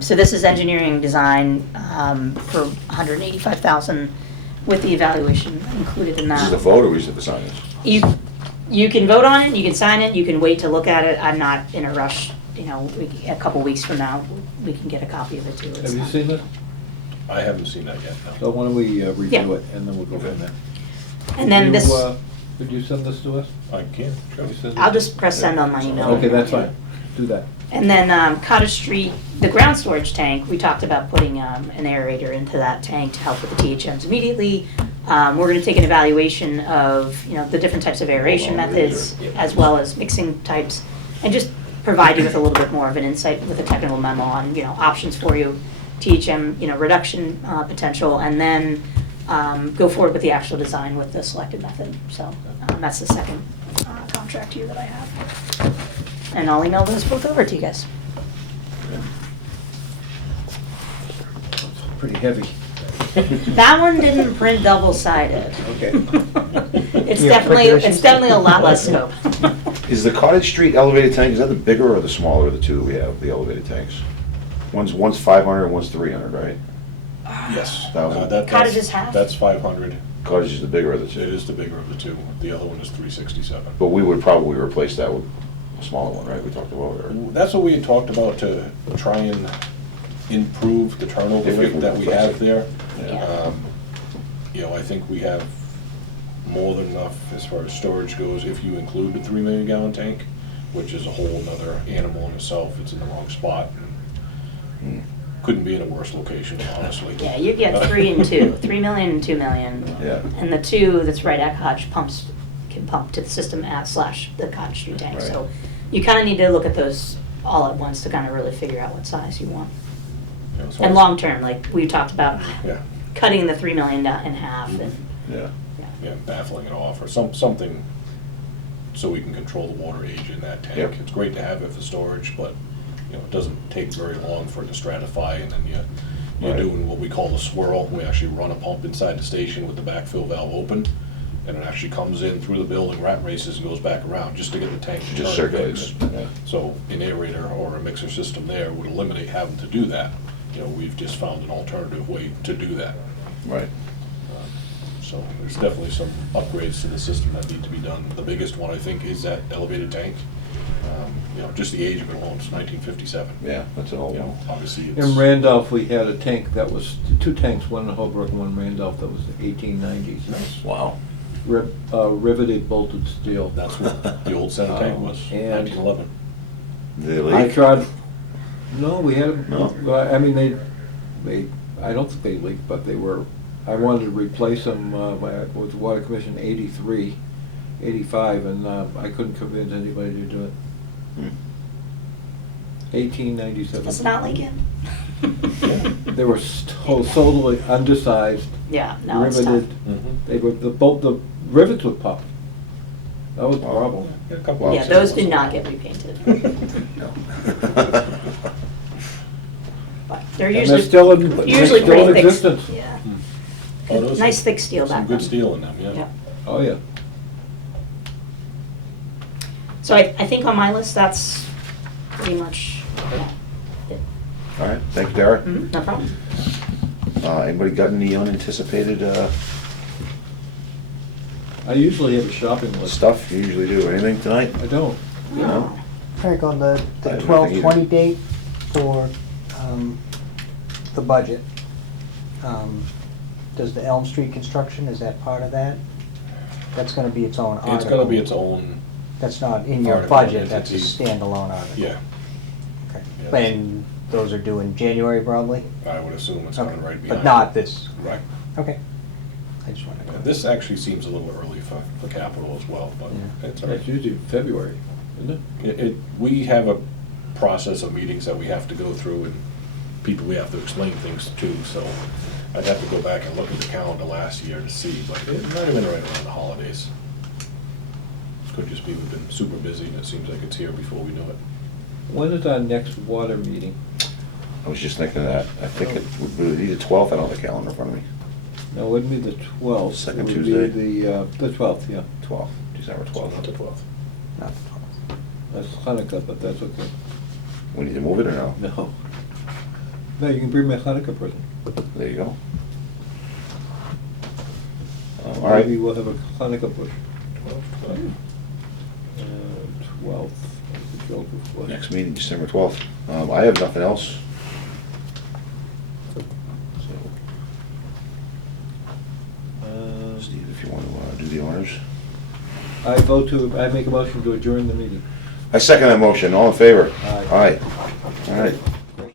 So this is engineering design for $185,000 with the evaluation included in that. This is the vote, or we just have to sign this? You can vote on it, you can sign it, you can wait to look at it. I'm not in a rush, a couple weeks from now, we can get a copy of it too. It's Have you not- seen it? I haven't seen that yet, no. So why don't we review Yeah. it, and then we'll go from there. And then Did this, you, Did you send this to us? I can, sure. You send it? I'll just press send on my email. Okay, that's fine. Do that. And then Cottage Street, the ground storage tank, we talked about putting an aerator into that tank to help with the THMs immediately. We're going to take an evaluation of the different types of aeration methods as well as mixing types, and just provide you with a little bit more of an insight with a technical memo on options for you, THM reduction potential, and then go forward with the actual design with the selected method. So that's the second contract here that I have. And I'll email those both over to you guys. Pretty heavy. That one didn't print double-sided. Okay. It's Yeah, definitely, quick it's definitely a lot less scope. Is the Cottage Street elevated tank, is that the bigger or the smaller of the two that we have, the elevated tanks? One's 500 and one's 300, right? Yes. Thousand. Cottage is half? That's 500. Cottage is the bigger of the It two. is the bigger of the two. The other one is 367. But we would probably replace that with a smaller one, right? We talked about it. Or- That's what we had talked about, to try and improve the turnover If we rate can that we replace have it. there. Yeah. You know, I think we have more than enough as far as storage goes, if you include the 3 million gallon tank, which is a whole nother animal in itself. It's in the wrong spot. and Couldn't be in a worse location, honestly. Yeah, you get 3 and 2, 3 million and 2 million. Yeah. And the 2 that's right at Cottage can pump to the system / the Cottage Street tank. Right. So you kind of need to look at those all at once to kind of really figure out what size you want. You know, so- And long-term, like we talked about, Yeah, cutting the 3 million in half and, Yeah. yeah, baffling it off, or something, so we can control the water age in that tank. Yep. It's great to have it for storage, but, you know, it doesn't take very long for it to stratify, and then you're Right. doing what we call the swirl. We actually run a pump inside the station with the backfill valve open, and it actually comes in through the building, rat races, and goes back around, just to get the tank to Just turn. circulates. Yeah. So an aerator or a mixer system there would eliminate having to do that. You know, we've just found an alternative way to do that. Right. So there's definitely some upgrades to the system that need to be done. The biggest one, I think, is that elevated tank. You know, just the age of it alone, it's 1957. Yeah, that's an old You know, one. obviously In it's, Randolph, we had a tank that was, 2 tanks, one in Holbrook and one in Randolph, that was 1890s. Wow. Riveted bolted steel. that's what the old center tank was, And- 1911. Did they I leak? tried, no, we had them, No? well, I mean, I don't think they leaked, but they were, I wanted to replace them, with the Water Commission 83, 85, and I couldn't convince anybody to do it. Hmm. 1897. it's not leaking. They were totally undersized, Yeah, no, it's tough. riveted, they were, the rivets would pop. That was the Wow. problem. Yeah, a couple Wow. Yeah, of those do examples. not get repainted. No. But they're And usually, they're still in, they're usually still pretty in thick. existence. Yeah. Oh, those Nice are- thick steel back Some then. good steel in them, yeah. Yeah. Oh, yeah. So I think on my list, that's pretty much, yeah. All right, thank you, Dara. No problem. Anybody got any unanticipated I usually have a shopping list. stuff? You usually do. Anything tonight? I don't. No? Frank, on I the have 12/20 nothing date for the budget, does the Elm Street construction, is that part of that? That's gonna be its own article. It's gonna be its own, That's not in your article, budget, that's a entity. standalone article. yeah, Okay. Yeah, And those are due in January probably? I would assume it's Okay. coming right behind. But not this, Right. okay. I just wanted Yeah, to. this actually seems a little early for capital as well, but Yeah. it's all right. That's usually February, isn't it? We have a process of meetings that we have to go through, and people we have to explain things to, so I'd have to go back and look at the calendar last year to see, but it might have been right around the holidays. Could just be we've been super busy, and it seems like it's here before we know it. When is our next water meeting? I was just thinking that. I think it would be the 12th. I don't have the calendar in front of me. No, it wouldn't be the 12th. Second It would Tuesday. be the 12th, yeah. 12th, December So not 12th. the 12th. Not the 12th. That's Hanukkah, but that's okay. We need to move it or no? No. No, you can bring my Hanukkah present. There you go. All right. Maybe we'll have a Hanukkah bush. 12th. 12th. That's the joke of what? Next meeting, December 12th. I have nothing else. So, Steve, if you want to do the honors. I make a motion to adjourn the meeting. I second that motion. All in favor? Aye. Aye. All right.